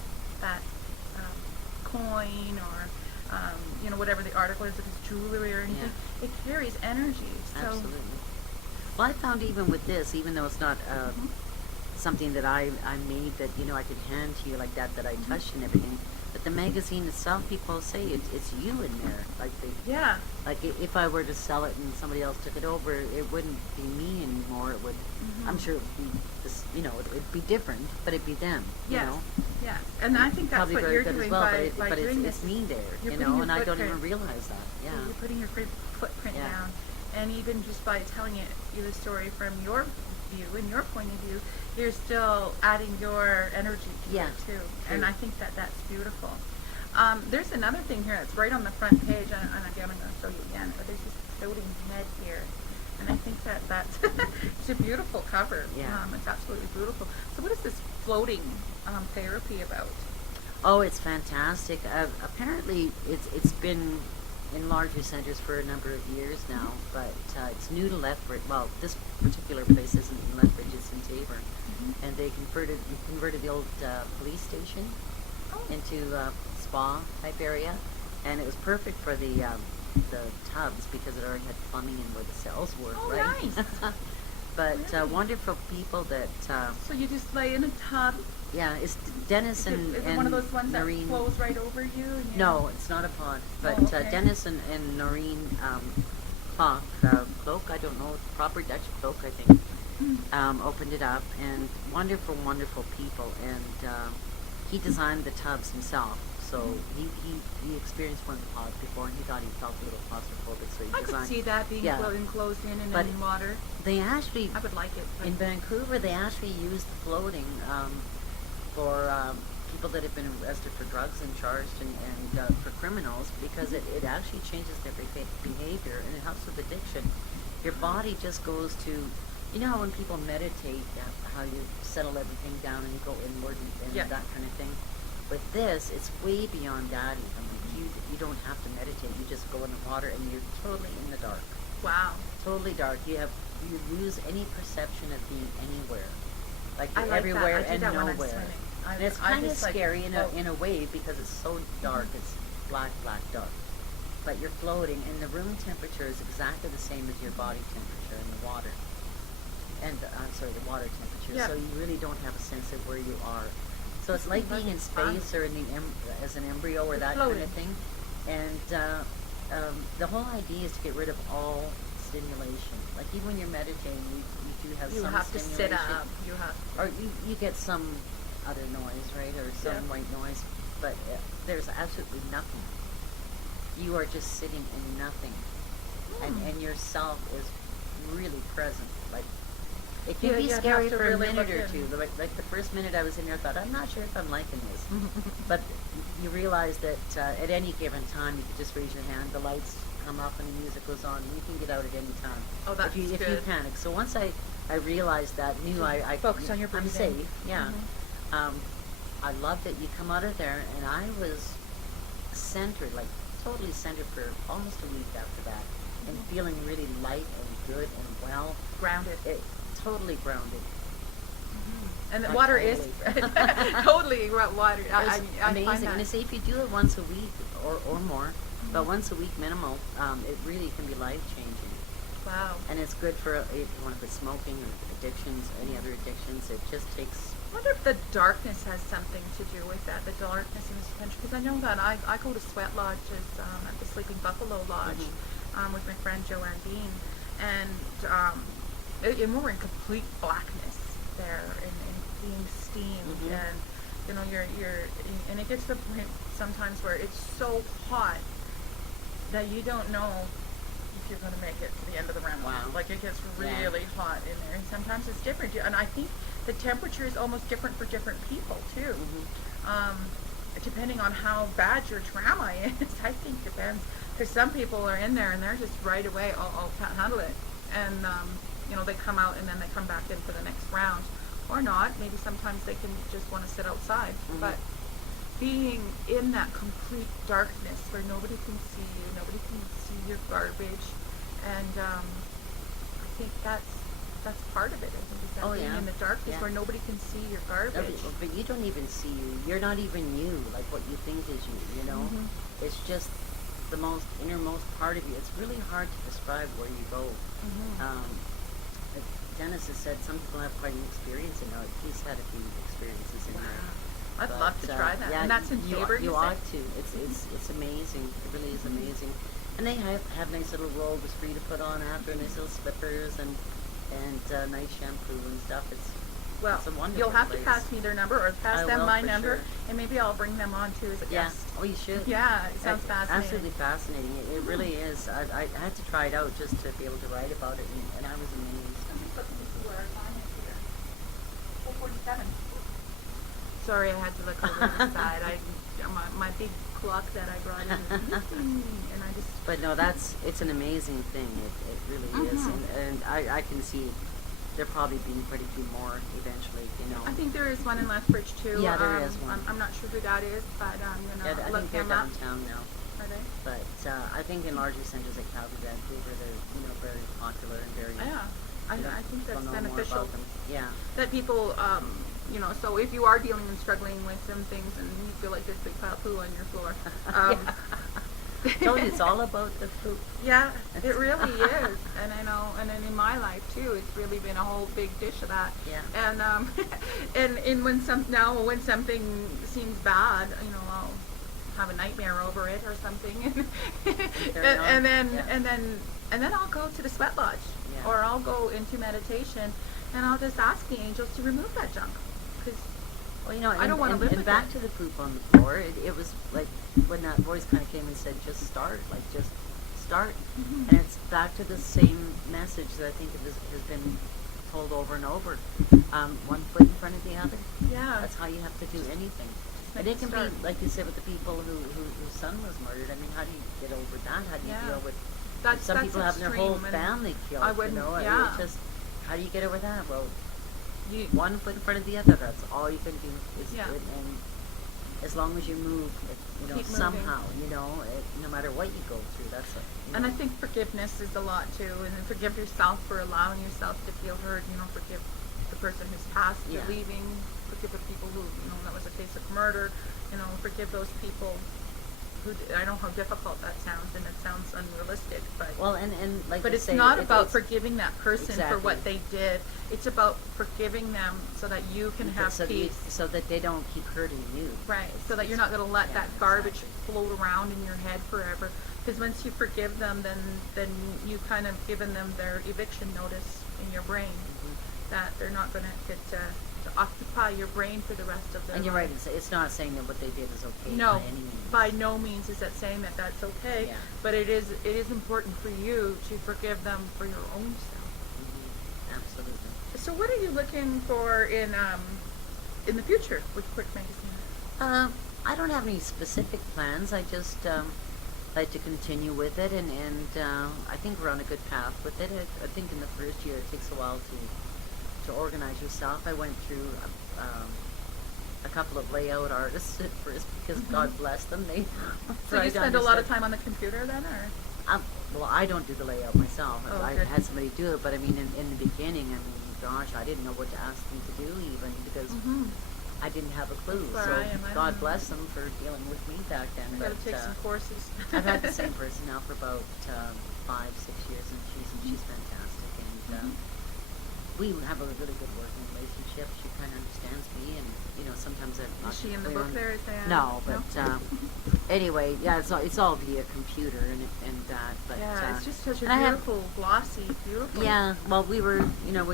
coin, or whatever the article is, if it's jewelry or anything. It carries energy. So Absolutely. Well, I found even with this, even though it's not something that I made that I could hand to you like that I touched and everything, but the magazine itself, people say it's you in there. yeah. Like if I were to sell it and somebody else took it over, it wouldn't be me anymore. It would. I'm sure it would be this. It'd be different, but it'd be them. Yes. You know. Yes. And I think that's Probably what very you're good doing as well, by but doing it's this. me there. You're You putting know, your and I don't even footprint. realize that. Yeah. You're putting your footprint Yeah. down, and even just by telling the story from your view and your point of view, you're still adding your energy to Yeah, it too. true. And I think that's beautiful. There's another thing here that's right on the front page, and again, I'm going to show you again. But there's this floating head here, and I think that's it's a beautiful cover. Yeah. It's absolutely beautiful. So, what is this floating therapy about? Oh, it's fantastic. Apparently, it's been in larger centers for a number of years now, but it's new to Lethbridge. Well, this particular place isn't in Lethbridge; it's in Tabor, and they converted the old police station into a spa type area, and it was perfect for the tubs because it already had plumbing in where the cells were. Oh, right? nice. But Really? wonderful people that. So you just lay in a tub. Yeah, it's Dennis Is and it one of those ones that Noreen. flows right over you? And you No, it's not a pod. But okay. Dennis and Noreen Cloak, I don't know, proper Dutch cloak, I think, opened it up, and wonderful, wonderful people. And he designed the tubs himself. So he experienced one of the pods before, and he thought he felt a little claustrophobic, so he I could designed. see that being Yeah. enclosed in and But in water. They actually I would like it. But in Vancouver they actually use the floating for people that have been arrested for drugs and charged and for criminals, because it actually changes their behavior and it helps with addiction. Your body just goes to, you know how when people meditate, how you settle everything down and you go inward and Yeah. that kind of thing. With this, it's way beyond that even. Like you don't have to meditate. You just go in the water and you're totally in the dark. wow. Totally dark. You lose any perception of being anywhere. Like I you're like everywhere that. I do and that when I'm nowhere. swimming. And it's I kind of just like scary float. in a way because it's so dark. It's black, dark. But you're floating, and the room temperature is exactly the same as your body temperature in the water. And the water temperature. Yeah. So you really don't have a sense of where you are. So it's This like is being in fun. space or in as an embryo or It's that kind floating. of thing. And the whole idea is to get rid of all stimulation. Like even when you're meditating, you do have You some have to stimulation. sit up. You have. Or you get some other noise, right? Or some Yeah. white noise. But there's absolutely nothing. You are just sitting in nothing. And yourself is really present. Like, it can Yeah, be you'd have scary to for a really minute look or in. two. Like the first minute I was in there, I thought, I'm not sure if I'm liking this. But you realize that at any given time, you can just raise your hand, the lights come up and the music goes on, and you can get out at any time. Oh, that's if you good. panic. So once I realized that, knew I Focus on your I'm breathing. safe. Yeah. I loved it. You come out of there, and I was centered, like totally centered for almost a week after that, and feeling really light and good and well. Grounded. It totally grounded. And the Not water is totally water. It's I amazing. find that. And I say if you do it once a week or more, but once a week minimal, it really can be life changing. Wow. And it's good for if you want to quit smoking or addictions, any other addictions. It just takes. I wonder if the darkness has something to do with that, the darkness in this country. Because I know that I go to sweat lodges at the Sleeping Buffalo Lodge with my friend Joanne Dean. And we're in complete blackness there and being steamed. And, you know, and it gets to the point sometimes where it's so hot that you don't know if you're going to make it to the end of the round. Wow. Like it gets really hot in there, and sometimes it's different. And I think the temperature is almost different for different people too. Depending on how bad your trauma is, I think depends. Because some people are in there and they're just right away, I'll handle it, and you know, they come out and then they come back in for the next round, or not. Maybe sometimes they can just want to sit outside, but being in that complete darkness where nobody can see you, nobody can see your garbage, and I think that's part of it. I think is that being in the darkness where nobody can see your garbage. But you don't even see you. You're not even you, like what you think is you, you know? It's just the most innermost part of you. It's really hard to describe where you go. Like Dennis has said, some people have quite an experience in it. He's had a few experiences in there. I'd love to try that. Yeah, And that's in Taber, you you ought said? to. It's amazing. It really is amazing. And they have nice little robes for you to put on after, nice little slippers and nice shampoo and stuff. Well, it's a wonderful you'll have place. to pass me their number or pass I them will, my for number, sure. and maybe I'll bring them on too as a Yeah. guest. Oh, you should. Yeah, it sounds fascinating. Absolutely fascinating. It really is. I had to try it out just to be able to write about it, and I was amazed. I'm just looking to see where our time is here. 4:47. Sorry, I had to look over to the side. My big clock that I brought in is missing, and I just. But no, it's an amazing thing. It really is, and I can see there probably being quite a few more eventually. You know. I think there is one in Lethbridge too. Yeah, there is one. I'm not sure who that is, but I'm gonna I look think they're them up. downtown now. Are they? But I think in larger centers like Calgary, Vancouver, they're very popular and very. Yeah, I think that's we'll know more beneficial. about them. Yeah. That people, you know, so if you are dealing and struggling with some things and you feel like there's big pile of poo on your floor, Told you it's all about the food. yeah, it really is. And I know, and then in my life too, it's really been a whole big dish of that. Yeah. And and when something seems bad, you know, I'll have a nightmare over it or something, and then I'll go to the sweat lodge, Yeah. or I'll go into meditation, and I'll just ask the angels to remove that junk, because Well, you know, I don't want to live and with back it. to the poop on the floor. It was like when that voice kind of came and said, "Just start, like just start," Mhm. and it's back to the same message that I think has been told over and over. One foot in front of the other. Yeah. That's how you have to do anything. make And a it can start. be, like you said, with the people whose son was murdered. I mean, how do you get over that? How do you Yeah. deal with That's some people having their whole extreme, and family killed? I wouldn't. You know, Yeah. it's just how do you get over that? Well, You. one foot in front of the other. That's all you can do. Is Yeah. and as long as you move, you know, Keep moving. somehow, you know, no matter what you go through, that's a, you And I know. think forgiveness is a lot too, and then forgive yourself for allowing yourself to feel hurt. You know, forgive the person who's passed, Yeah. you're leaving. Forgive the people who, you know, that was a case of murder. You know, forgive those people who. I know how difficult that sounds, and it sounds unrealistic, but. Well, and like But you it's say, not it- about it's- forgiving that person for what Exactly. they did. It's about forgiving them so that you can have so that peace. so that they don't keep hurting you. Right, so that you're not going to let Yeah, that garbage exactly. float around in your head forever. Because once you forgive them, then you kind of given them their eviction notice in your brain Mhm. that they're not going to get to occupy your brain for the rest of their And you're right. life. It's not saying that what they did is okay No, by any means. by no means is that saying that that's okay. Yeah. But it is important for you to forgive them for your own self. Mhm. Absolutely. So what are you looking for in the future with Quick Magazine? I don't have any specific plans. I just like to continue with it, and I think we're on a good path with it. I think in the first year it takes a while to organize yourself. I went through a couple of layout artists at first because Mhm. God bless them. They So tried you to spend a lot of understand- time on the computer then, or? Well, I don't do the layout myself. Oh, I good. had somebody do it, but I mean, in the beginning, I mean, gosh, I didn't know what to ask them to do even because Mm-hmm. I didn't have a clue. That's So where I am. I God don't- bless them for dealing with me back then. Got to but, take some courses. I've had the same person now for about 5-6 years, and she's fantastic, and Mhm. we have a really good working relationship. She kind of understands me, and you know, sometimes I'm not Is she in the clear book on- there? Is that No, but anyway, yeah, it's all via computer and that. But yeah, it's just such a and I have- beautiful, glossy, beautiful. yeah, well, we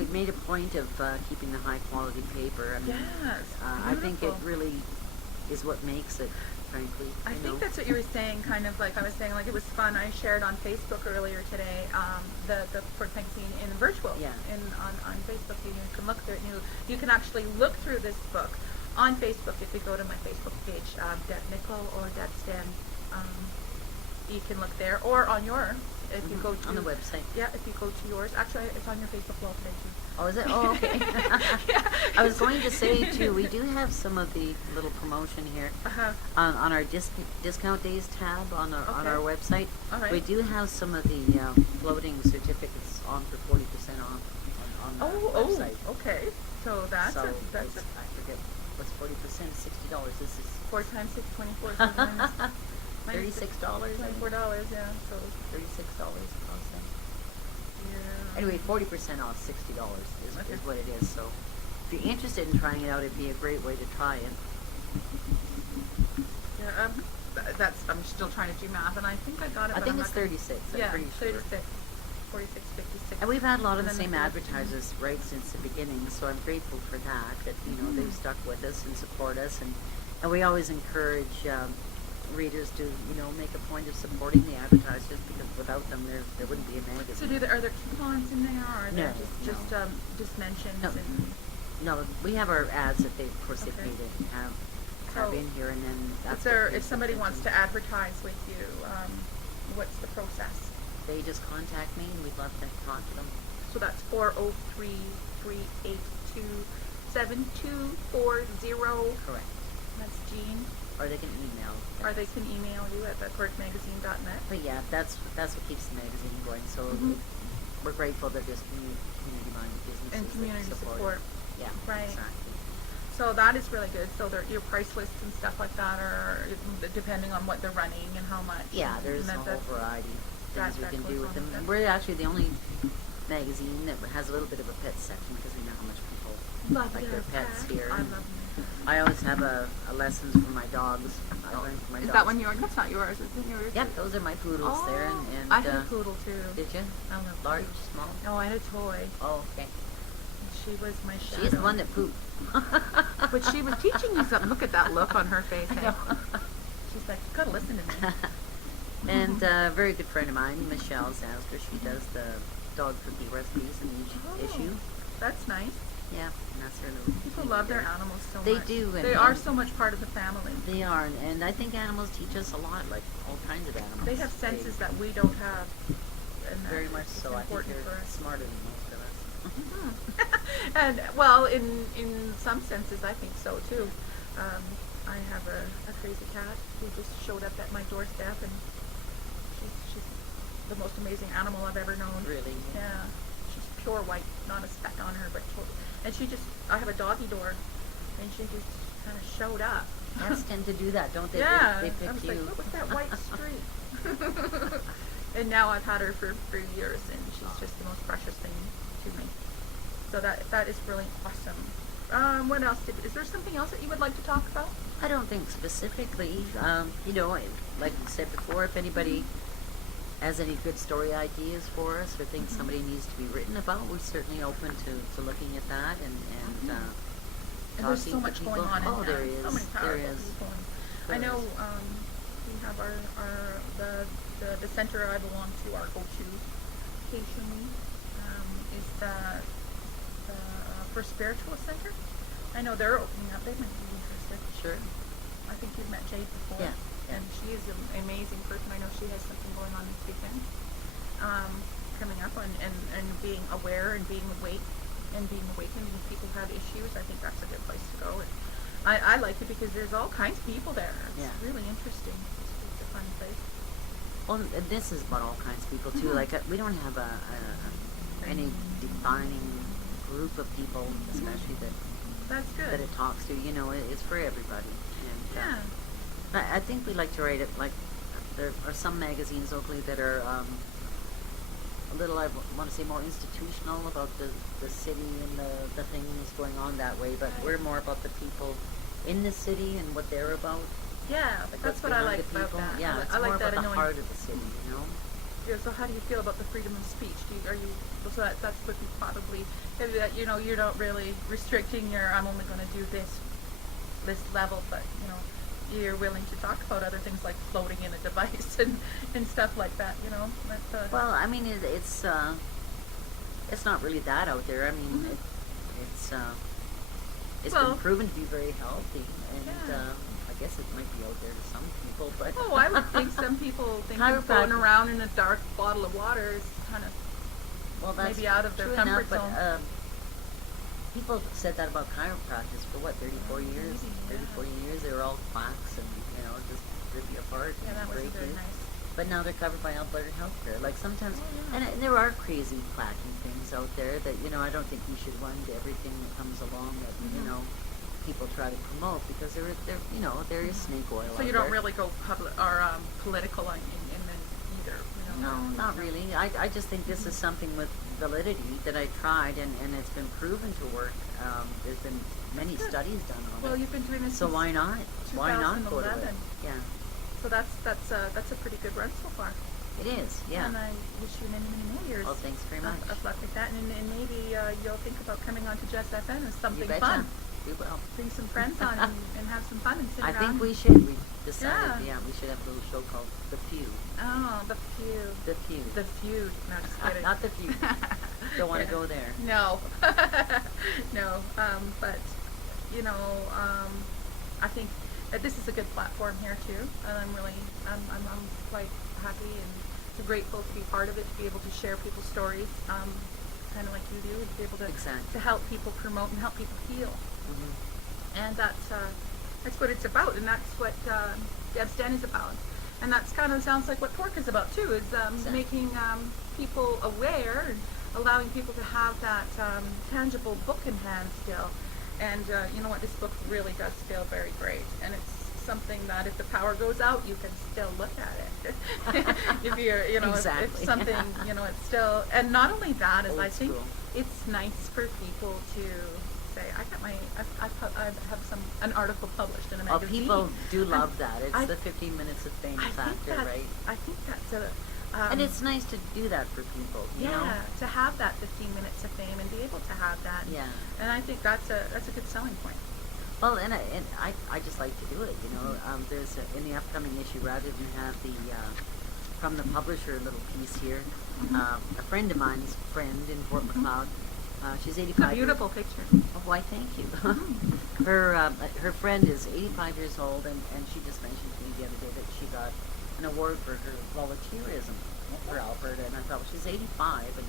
made a point of keeping the high quality paper. I mean, Yes, I think it beautiful. really is what makes it, frankly. I you think know. that's what you were saying, kind of like I was saying, like it was fun. I shared on Facebook earlier today the Port Magazine in virtual. Yeah. On Facebook, you can look through it. You can actually look through this book on Facebook if you go to my Facebook page, Deb Nickel or Debbz Den. You can look there, or on your if you Mhm, go to on the website. Yeah, if you go to yours, actually it's on your Facebook wall today too. Oh, is it? Oh, okay. Yeah. I was going to say too, we do have some of the little promotion here Uh-huh. on our discount days tab on our Okay. website. All right. We do have some of the floating certificates on for 40% off on the website. Okay. So that's so that's it's- I forget what's 40%. $60. This is 4 times 6, 24. So minus $36. $24, yeah. So $36. yeah. Anyway, 40% off, $60 Okay. is what it is. So if you're interested in trying it out, it'd be a great way to try it. Yeah. That's. I'm still trying to do math, and I think I got it. I but think I'm it's not gonna- 36. I'm Yeah, pretty sure. 36, 46, 56. And we've had a lot of And the then same the- advertisers right since the beginning, so I'm grateful for that. That you know they've Mhm. stuck with us and support us, and we always encourage readers to make a point of supporting the advertisers because without them there wouldn't be a So magazine. are there coupons in there, or are No, there no. just mentions No. and? No, we have our ads that they, of course, they Okay. pay to have So, in here, and then that's If there, what if pays somebody wants to attention. advertise with you, what's the process? They just contact me, and we'd love to talk to them. So that's 403-382-7240. Correct. That's Jean. Or they can email. Or they can email you at thecorkmagazine.net. But yeah, that's what keeps the magazine going. So Mhm. we're grateful that there's community-minded businesses And that community support. support. Yeah, Right. exactly. So that is really good. So your price lists and stuff like that are depending on what they're running and how much. Yeah, and there's a that- whole variety of that- things we that can goes do on with them. with And it. we're actually the only magazine that has a little bit of a pet section because we know how much people Love like their pets pets. here. I And love them. I always have a lessons for my dogs. I learn from my Is dogs. that one yours? That's not yours. Is it yours? Yep, those are my poodles there. And I had a poodle too. did you? I love Large, poodles. small? No, I had a toy. Oh, okay. She was my shadow. She's the one that pooped. But she was teaching you something. Look at that look on her face. I Eh? know. She's like, you gotta listen to me. And a very good friend of mine, Michelle Zaster, she does the dog cookie recipes in each issue. That's nice. Yeah, and that's her little. People love their animals so They much. do, and They are so much part of the family. They are, and I think animals teach us a lot, like all kinds of animals. They have senses that we don't have. And Very that much is so. I think important for they're us. smarter than most of us. Mhm. And well, in some senses, I think so too. I have a crazy cat who just showed up at my doorstep, and she's the most amazing animal I've ever known. Really? Yeah. She's pure white, not a speck on her, but and she just, I have a doggy door, and she just kind of showed up. Cats tend to do that, don't they? Yeah. They I pick was you. like, what was that white streak? And now I've had her for years, and she's just the most precious thing to me. So that is really awesome. What else? Is there something else that you would like to talk about? I don't think specifically. You know, like you said before, if anybody has any good story ideas for us or thinks somebody needs to be written about, we're certainly open to looking at that and And there's so talking much to going people. on in Oh, there town. is. So many There powerful is. people. There I know is. we have the center I belong to, our go-to occasionally, is the for spiritual center. I know they're opening up. They might be interested. Sure. I think you've met Jade before. Yeah. And she is an amazing person. I know she has something going on this weekend coming up, and being aware and being awake and being awakened when people have issues. I think that's a good place to go. And I like it because there's all kinds of people there. It's Yeah. really interesting. It's a fun place. Well, and this is about all kinds of people too. Like we don't have any defining group of people, especially That's good. that it talks to. You know, it's for everybody. And, Yeah. I think we like to write it like there are some magazines locally that are a little, I want to say, more institutional about the city and the things going on that way, but Right. we're more about the people in the city and what they're about. Yeah, Like that's what's what I behind like the about people. that. Yeah, it's I like more that about the knowing. heart of the city, you know? Yeah, so how do you feel about the freedom of speech? So that's what you probably, you know, you're not really restricting I'm only going to do this level, but, you know, you're willing to talk about other things like floating in a device and stuff like that, you know? Well, I mean, it's not really that out there. I mean, it's Well, been proven to be very healthy, and yeah. I guess it might be out there to some people, but Oh, I would think some people think Chiropractic- floating around in a dark bottle of water is kind of well, that's maybe out of their true comfort enough, zone. But people said that about chiropractors for what, 34 years? Maybe, yeah. 34 years, they were all quacks and, you know, just rip you apart Yeah, and that break wasn't very you. nice. But now they're covered by Alberta Healthcare. Like sometimes, Oh, yeah. and there are crazy quacking things out there that, you know, I don't think we should run to everything that comes along that, you Mhm. know, people try to promote because there you know, there is snake oil So out you don't there. really go public or political in them either, you know? No, not really. I just think this is something with validity that I tried and it's been proven to work. There's been many Good. studies done on Well, it. you've been doing this So since why not? Why not go to it? 2011. Yeah, So that's a pretty good run so far. it is. Yeah. And I wish you many, many more years. Well, thanks very much. Of luck with that, and maybe you'll think about coming on to Just FN as something You betcha. fun. We will. Bring some friends on and have some fun and sit I around. think we should. We decided, Yeah. we should have a little show called The Feud. Oh, the feud. The Feud. The feud. No, just kidding. Not The Feud. Don't want to Yeah. go there. No, no. But you know, I think that this is a good platform here too, and I'm quite happy and grateful to be part of it, to be able to share people's stories, kind of like you do, and to be able to Exactly. help people promote and help people heal. Mm-hmm. And that's what it's about, and that's what Debbz Den is about. And that's kind of sounds like what Pork is about too, is Exactly. making people aware and allowing people to have that tangible book in hand still. And you know what, this book really does feel very great, and it's something that if the power goes out, you can still look at it. If you're, you know, if Exactly. something, you know, it's still, and not only that is Old I think school. it's nice for people to say, I got my, I have an article published in a Oh, magazine. people do love that. It's I- the 15 minutes of fame I think factor, that's, right? I think that's And it's nice to do that for people, you know? yeah, to have that 15 minutes of fame and be able to have that. Yeah. And I think that's a good selling point. Well, and I just like to do it, you know. There's in the upcoming issue, rather than have the from the publisher little piece here, a friend of mine's friend in Fort McLeod, she's 85. It's a beautiful picture. Oh, why, thank you. Her friend is 85 years old, and she just mentioned to me the other day that she got an award for her volunteerism for Alberta, and I thought, well, she's 85, and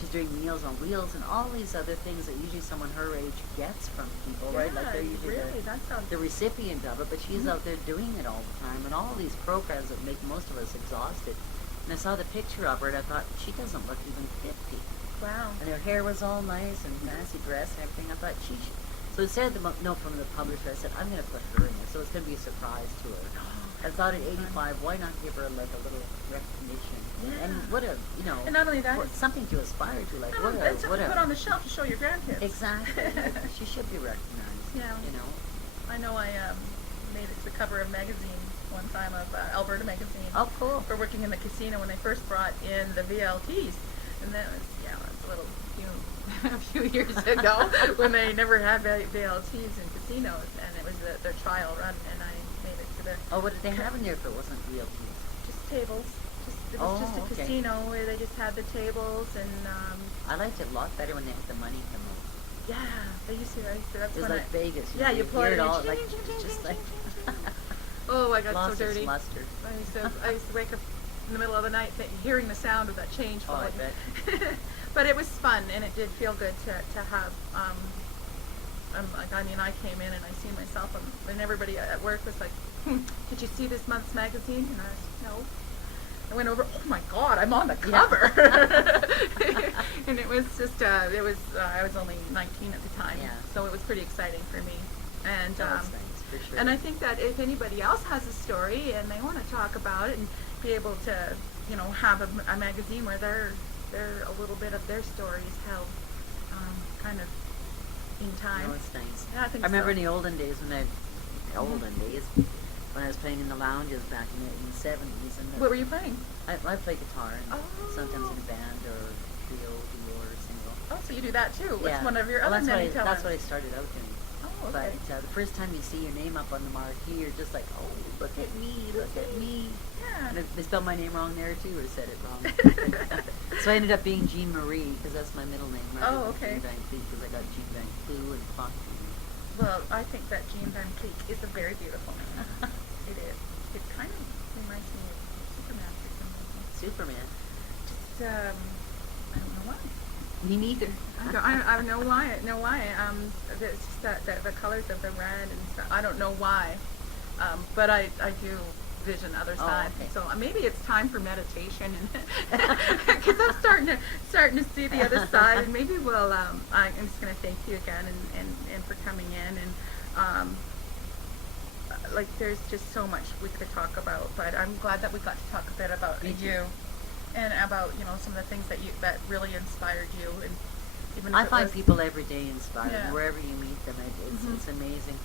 she's doing Meals on Wheels and all these other things that usually someone her age gets from people, right? Like they're usually really, that sounds the recipient of it, but she's out there doing it all the time, and all these programs that make most of us exhausted. And I saw the picture of her, and I thought, she doesn't look even 50. wow. And her hair was all nice and fancy dress and everything. I thought, she should. So instead of the note from the publisher, I said, I'm going to put her in it, so it's going to be a surprise to her. I thought at 85, why not give her like a little recognition? Yeah. And what a, you know, And not only that, something to aspire to, like no, what a, and something what to put on a, the shelf to show your grandkids. exactly. She should be recognized. Yeah. You know. I know I made it to the cover of magazine one time, of Alberta magazine. Oh, cool. For working in the casino when they first brought in the VLTs, and that was a little a few years ago when they never had VLTs in casinos, and it was their trial run, and I made it to the Oh, what did they have in there if it wasn't realty? just tables. It was just a okay. casino where they just had the tables, and I liked it a lot better when they had the money come out. yeah, they used to. That's It was when like Vegas. yeah, you hear play it all ching, like ching, ching, just ching, like ching, ching. Oh, I got lost so its dirty. luster. I used to wake up in the middle of the night hearing the sound of that change Oh, I falling. bet. But it was fun, and it did feel good to have. I mean, I came in and I see myself, and everybody at work was like, "Did you see this month's magazine?" And I was, "No." I went over. Oh my God, I'm on the cover! Yeah. And it was just, I was only 19 at the time, Yeah. so it was pretty exciting for me. And That's nice, for sure. and I think that if anybody else has a story and they want to talk about it and be able to, have a magazine where they're a little bit of their stories held, kind of in time. No, it's nice. Yeah, I think I remember so. in the olden days when I was playing in the lounges back in the 70s. And What were you playing? I play guitar, and Oh. sometimes in a band or trio, duo, or single. Oh, so you do that too. What's Yeah. one of your Well, other many that's talents? what I started out doing. Oh, okay. But the first time you see your name up on the marquee, you're just like, oh, look at me, look at me. Yeah. And they spelled my name wrong there too, or said it wrong. So I ended up being Jean Marie, because that's my middle name. Oh, okay. Jean Van Cleef, because I got Jean Van Cleef and Clock. Well, I think that Jean Van Cleef is a very beautiful name. It is. It kind of reminds me of Superman for some reason. Superman. Just, I don't know why. Me neither. I don't know why. It's just that the colors of the red and stuff. I don't know why, but I do vision other Oh, side. okay. So maybe it's time for meditation, and because I'm starting to see the other side. And maybe we'll. I'm just going to thank you again and for coming in, and like there's just so much we could talk about. But I'm glad that we got to talk a bit about Me too. you. And about some of the things that really inspired you, and even if I it find was, people every day inspiring, Yeah. wherever you meet them. It's amazing.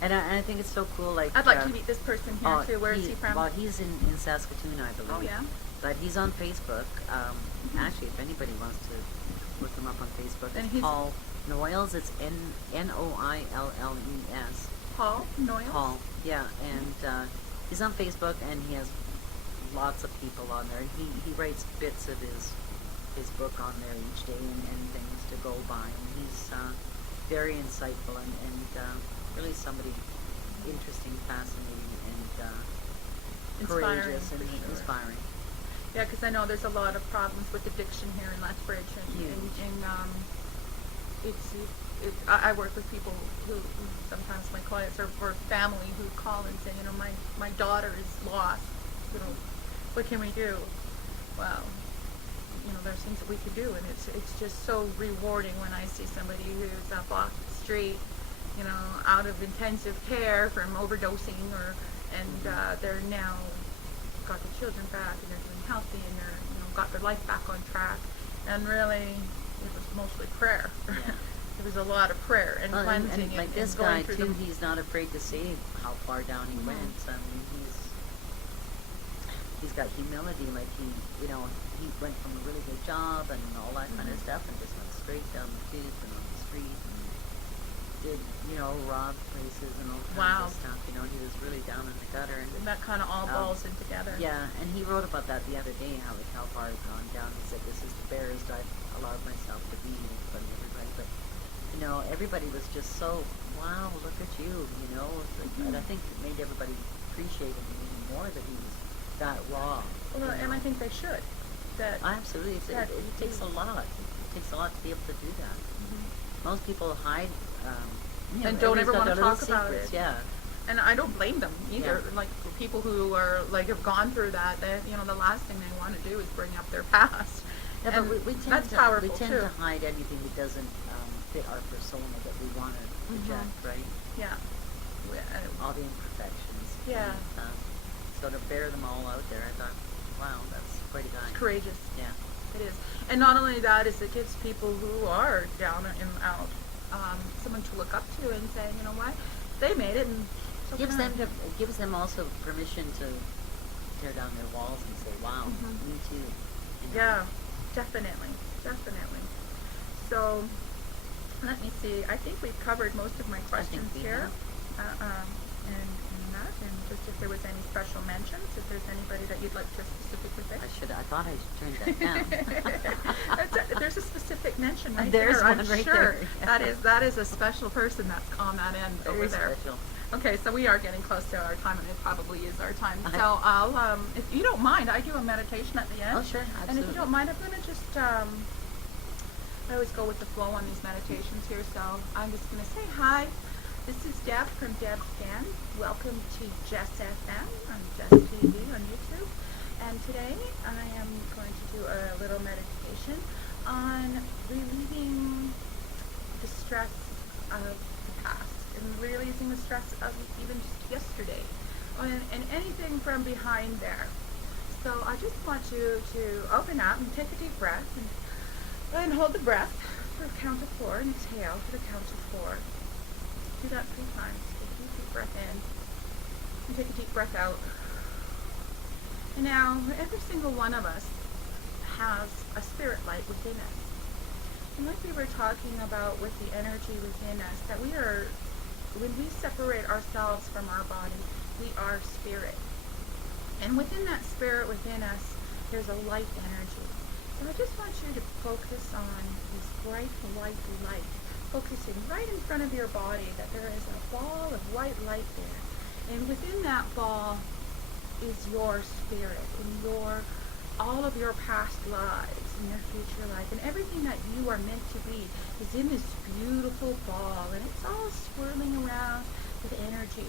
And I think it's so cool. Like I'd like to meet this person here too. Where is he from? Well, he's in Saskatoon, I believe. Oh yeah. But he's on Facebook. Actually, if anybody wants to look him up on Facebook, And it's he's- Paul Noyles. It's Noilles. Paul Noyles. Paul. Yeah, and he's on Facebook, and he has lots of people on there. And he writes bits of his book on there each day, and things to go by. And he's very insightful and really somebody interesting, fascinating, and Inspiring, courageous and for sure. inspiring. Yeah, because I know there's a lot of problems with addiction here in Lethbridge, Huge. and I work with people who sometimes my clients or family who call and say, my daughter is lost. What can we do? Well, there's things that we could do, and it's just so rewarding when I see somebody who's up off the street, out of intensive care from overdosing, and they're now got their children back, and they're doing healthy, and they're got their life back on track. And really, it was mostly prayer. Yeah. There was a lot of prayer and Well, cleansing, and like this going guy through too, the he's not afraid to say how far down he Mhm. went. I mean, he's got humility, like he went from a really good job and all that kind of stuff, and just went straight down the tube and on the street and did, rob places and all kinds Wow. of stuff. He was really down in the gutter. And And that kind of all balls in together. yeah, and he wrote about that the other day, how far he'd gone down. He said, "This is the barest I've allowed myself to be in front of everybody." But everybody was just so, wow, look at you. And I think it made everybody appreciate him even more that he was that raw. Well, and I think they should. That Absolutely, it takes a lot. It takes a lot to be able to do that. Most people hide. And don't ever want to everybody's talk got about their it. little secrets, Yeah. And I don't blame them either. Yeah. Like people who are have gone through that, the last thing they want to do is bring up their past. Yeah, And but we tend that's to powerful we tend too. to hide anything that doesn't fit our persona that we want to project, right? Yeah. All the imperfections. Yeah. And, so to bear them all out there, I thought, wow, that's quite a guy. It's courageous. Yeah. It is. And not only that, is it gives people who are down and out someone to look up to and say, you know what, they made it, and so Gives can I. them gives them also permission to tear down their walls and say, wow, me too. Yeah, definitely. So, let me see. I think we've covered most of my questions we here. have. And just if there was any special mentions, if there's anybody that you'd like to specifically say. I thought I turned that down. There's a specific mention right There's there. one I'm right sure there. that is a special person that's on that end over Very there. special. Okay, so we are getting close to our time, and it probably is our time. So I'll, if you don't mind, I do a meditation at the end. Oh, sure, And if absolutely. you don't mind, I'm going to just, I always go with the flow on these meditations here, so I'm just going to say hi. This is Deb from Debbz Den. Welcome to Jess FM on Jess TV on YouTube. And today I am going to do a little meditation on relieving the stress of the past and releasing the stress of even just yesterday and anything from behind there. So I just want you to open up and take a deep breath and hold the breath for a count of 4 and exhale for the count of 4. Do that 3 times. Take a deep breath in and take a deep breath out. And now, every single one of us has a spirit light within us. And like we were talking about with the energy within us, that we are, when we separate ourselves from our body, we are spirit. And within that spirit within us, there's a light energy. So I just want you to focus on this bright white light, focusing right in front of your body, that there is a ball of white light there. And within that ball is your spirit and all of your past lives and your future life. And everything that you are meant to be is in this beautiful ball. And it's all swirling around with energy.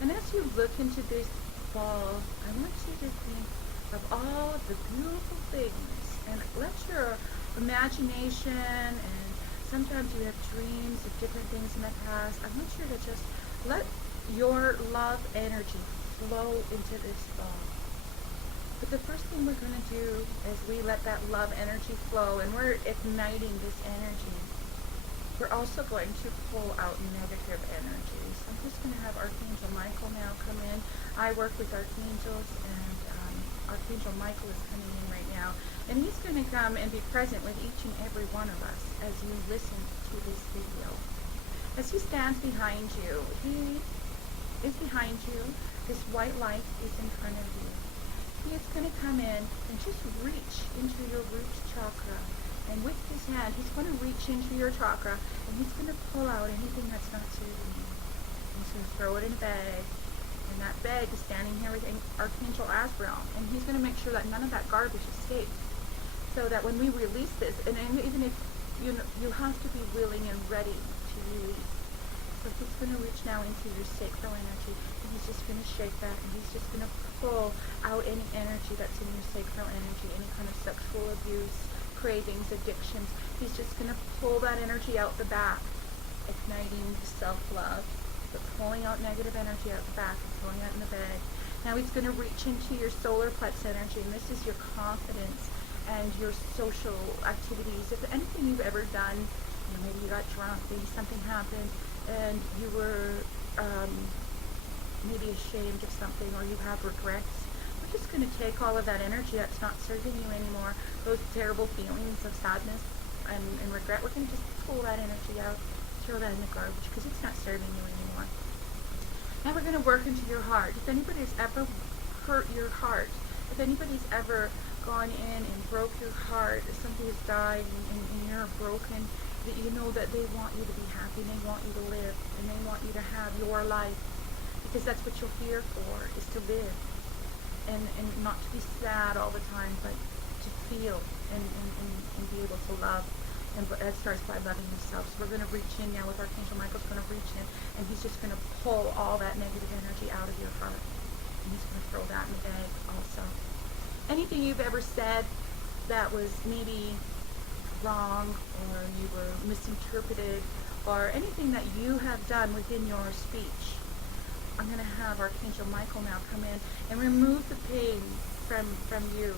And as you look into this ball, I want you to think of all of the beautiful things. And let your imagination, and sometimes you have dreams of different things in the past. I want you to just let your love energy flow into this ball. But the first thing we're going to do is we let that love energy flow, and we're igniting this energy. We're also going to pull out negative energies. I'm just going to have Archangel Michael now come in. I work with archangels, and Archangel Michael is coming in right now. And he's going to come and be present with each and every one of us as you listen to this video. As he stands behind you, he is behind you. This white light is in front of you. He is going to come in and just reach into your root chakra. And with his hand, he's going to reach into your chakra, and he's going to pull out anything that's not serving you. He's going to throw it in a bag. And that bag is standing here with Archangel Azrael. And he's going to make sure that none of that garbage escapes. So that when we release this, and even if you have to be willing and ready to release. So he's going to reach now into your sacral energy, and he's just going to shake that, and he's just going to pull out any energy that's in your sacral energy, any kind of sexual abuse, cravings, addictions. He's just going to pull that energy out the back, igniting self-love, but pulling out negative energy out the back and throwing it in the bag. Now he's going to reach into your solar plex energy, and this is your confidence and your social activities. If anything you've ever done, maybe you got drunk, maybe something happened, and you were maybe ashamed of something, or you have regrets, we're just going to take all of that energy that's not serving you anymore, those terrible feelings of sadness and regret. We're going to just pull that energy out, throw that in the garbage because it's not serving you anymore. Now we're going to work into your heart. If anybody's ever hurt your heart, if anybody's ever gone in and broke your heart, if somebody has died and you're broken, that you know that they want you to be happy and they want you to live and they want you to have your life, because that's what you're here for, is to live and not to be sad all the time, but to feel and be able to love. And that starts by loving yourself. So we're going to reach in now with Archangel Michael's going to reach in, and he's just going to pull all that negative energy out of your heart. And he's going to throw that in the bag also. Anything you've ever said that was maybe wrong, or you were misinterpreted, or anything that you have done within your speech, I'm going to have Archangel Michael now come in and remove the pain from you,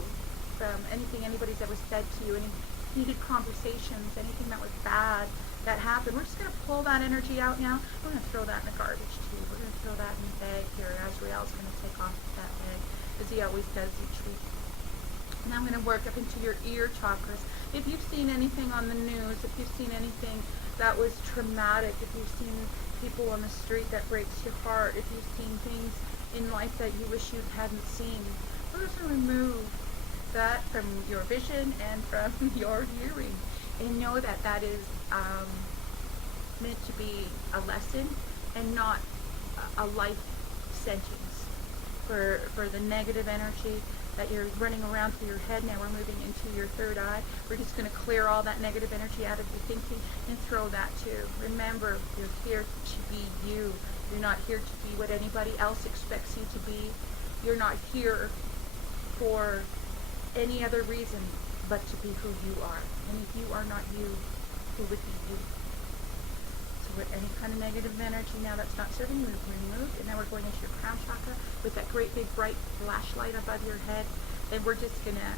from anything anybody's ever said to you, any heated conversations, anything that was bad that happened. We're just going to pull that energy out now. We're going to throw that in the garbage too. We're going to throw that in the bag here. Azrael's going to take off that bag, as he always does each week. Now I'm going to work up into your ear chakras. If you've seen anything on the news, if you've seen anything that was traumatic, if you've seen people on the street that breaks your heart, if you've seen things in life that you wish you hadn't seen, we're just going to remove that from your vision and from your hearing, and know that that is meant to be a lesson and not a life sentence for the negative energy that you're running around through your head. Now we're moving into your third eye. We're just going to clear all that negative energy out of your thinking and throw that too. Remember, you're here to be you. You're not here to be what anybody else expects you to be. You're not here for any other reason but to be who you are. And if you are not you, who would be you? So with any kind of negative energy now that's not serving you, we've removed. And now we're going into your crown chakra with that great big bright flashlight above your head. And we're just going to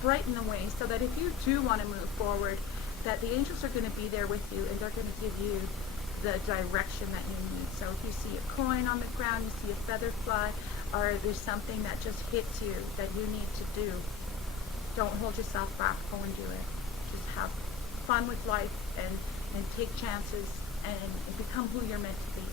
brighten the way so that if you do want to move forward, that the angels are going to be there with you and they're going to give you the direction that you need. So if you see a coin on the ground, you see a feather fly, or there's something that just hits you that you need to do, don't hold yourself back. Go and do it. Just have fun with life and take chances and become who you're meant to be.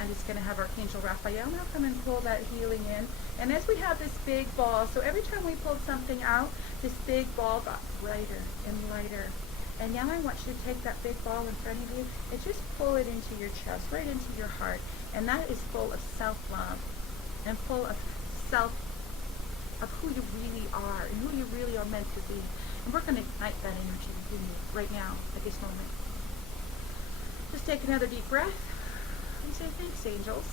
I'm just going to have Archangel Raphael now come and pull that healing in. And as we have this big ball, so every time we pulled something out, this big ball got brighter and lighter. And now I want you to take that big ball in front of you and just pull it into your chest, right into your heart. And that is full of self-love and full of who you really are and who you really are meant to be. And we're going to ignite that energy within you right now at this moment. Just take another deep breath and say thanks, angels.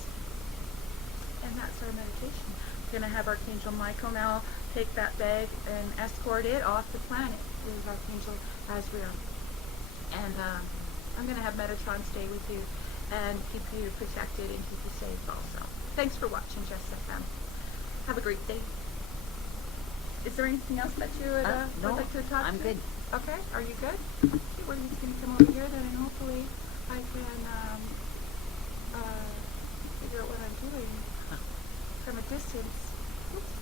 And that's our meditation. We're going to have Archangel Michael now take that bag and escort it off the planet. This is Archangel Azrael. And I'm going to have Metatron stay with you and keep you protected and keep you safe also. Thanks for watching Just FM. Have a great day. Is there anything else that you would no, like to talk I'm to? good. Okay, are you good? Okay, we're just going to come over here then, and hopefully I can figure out what I'm doing from a distance. Oops.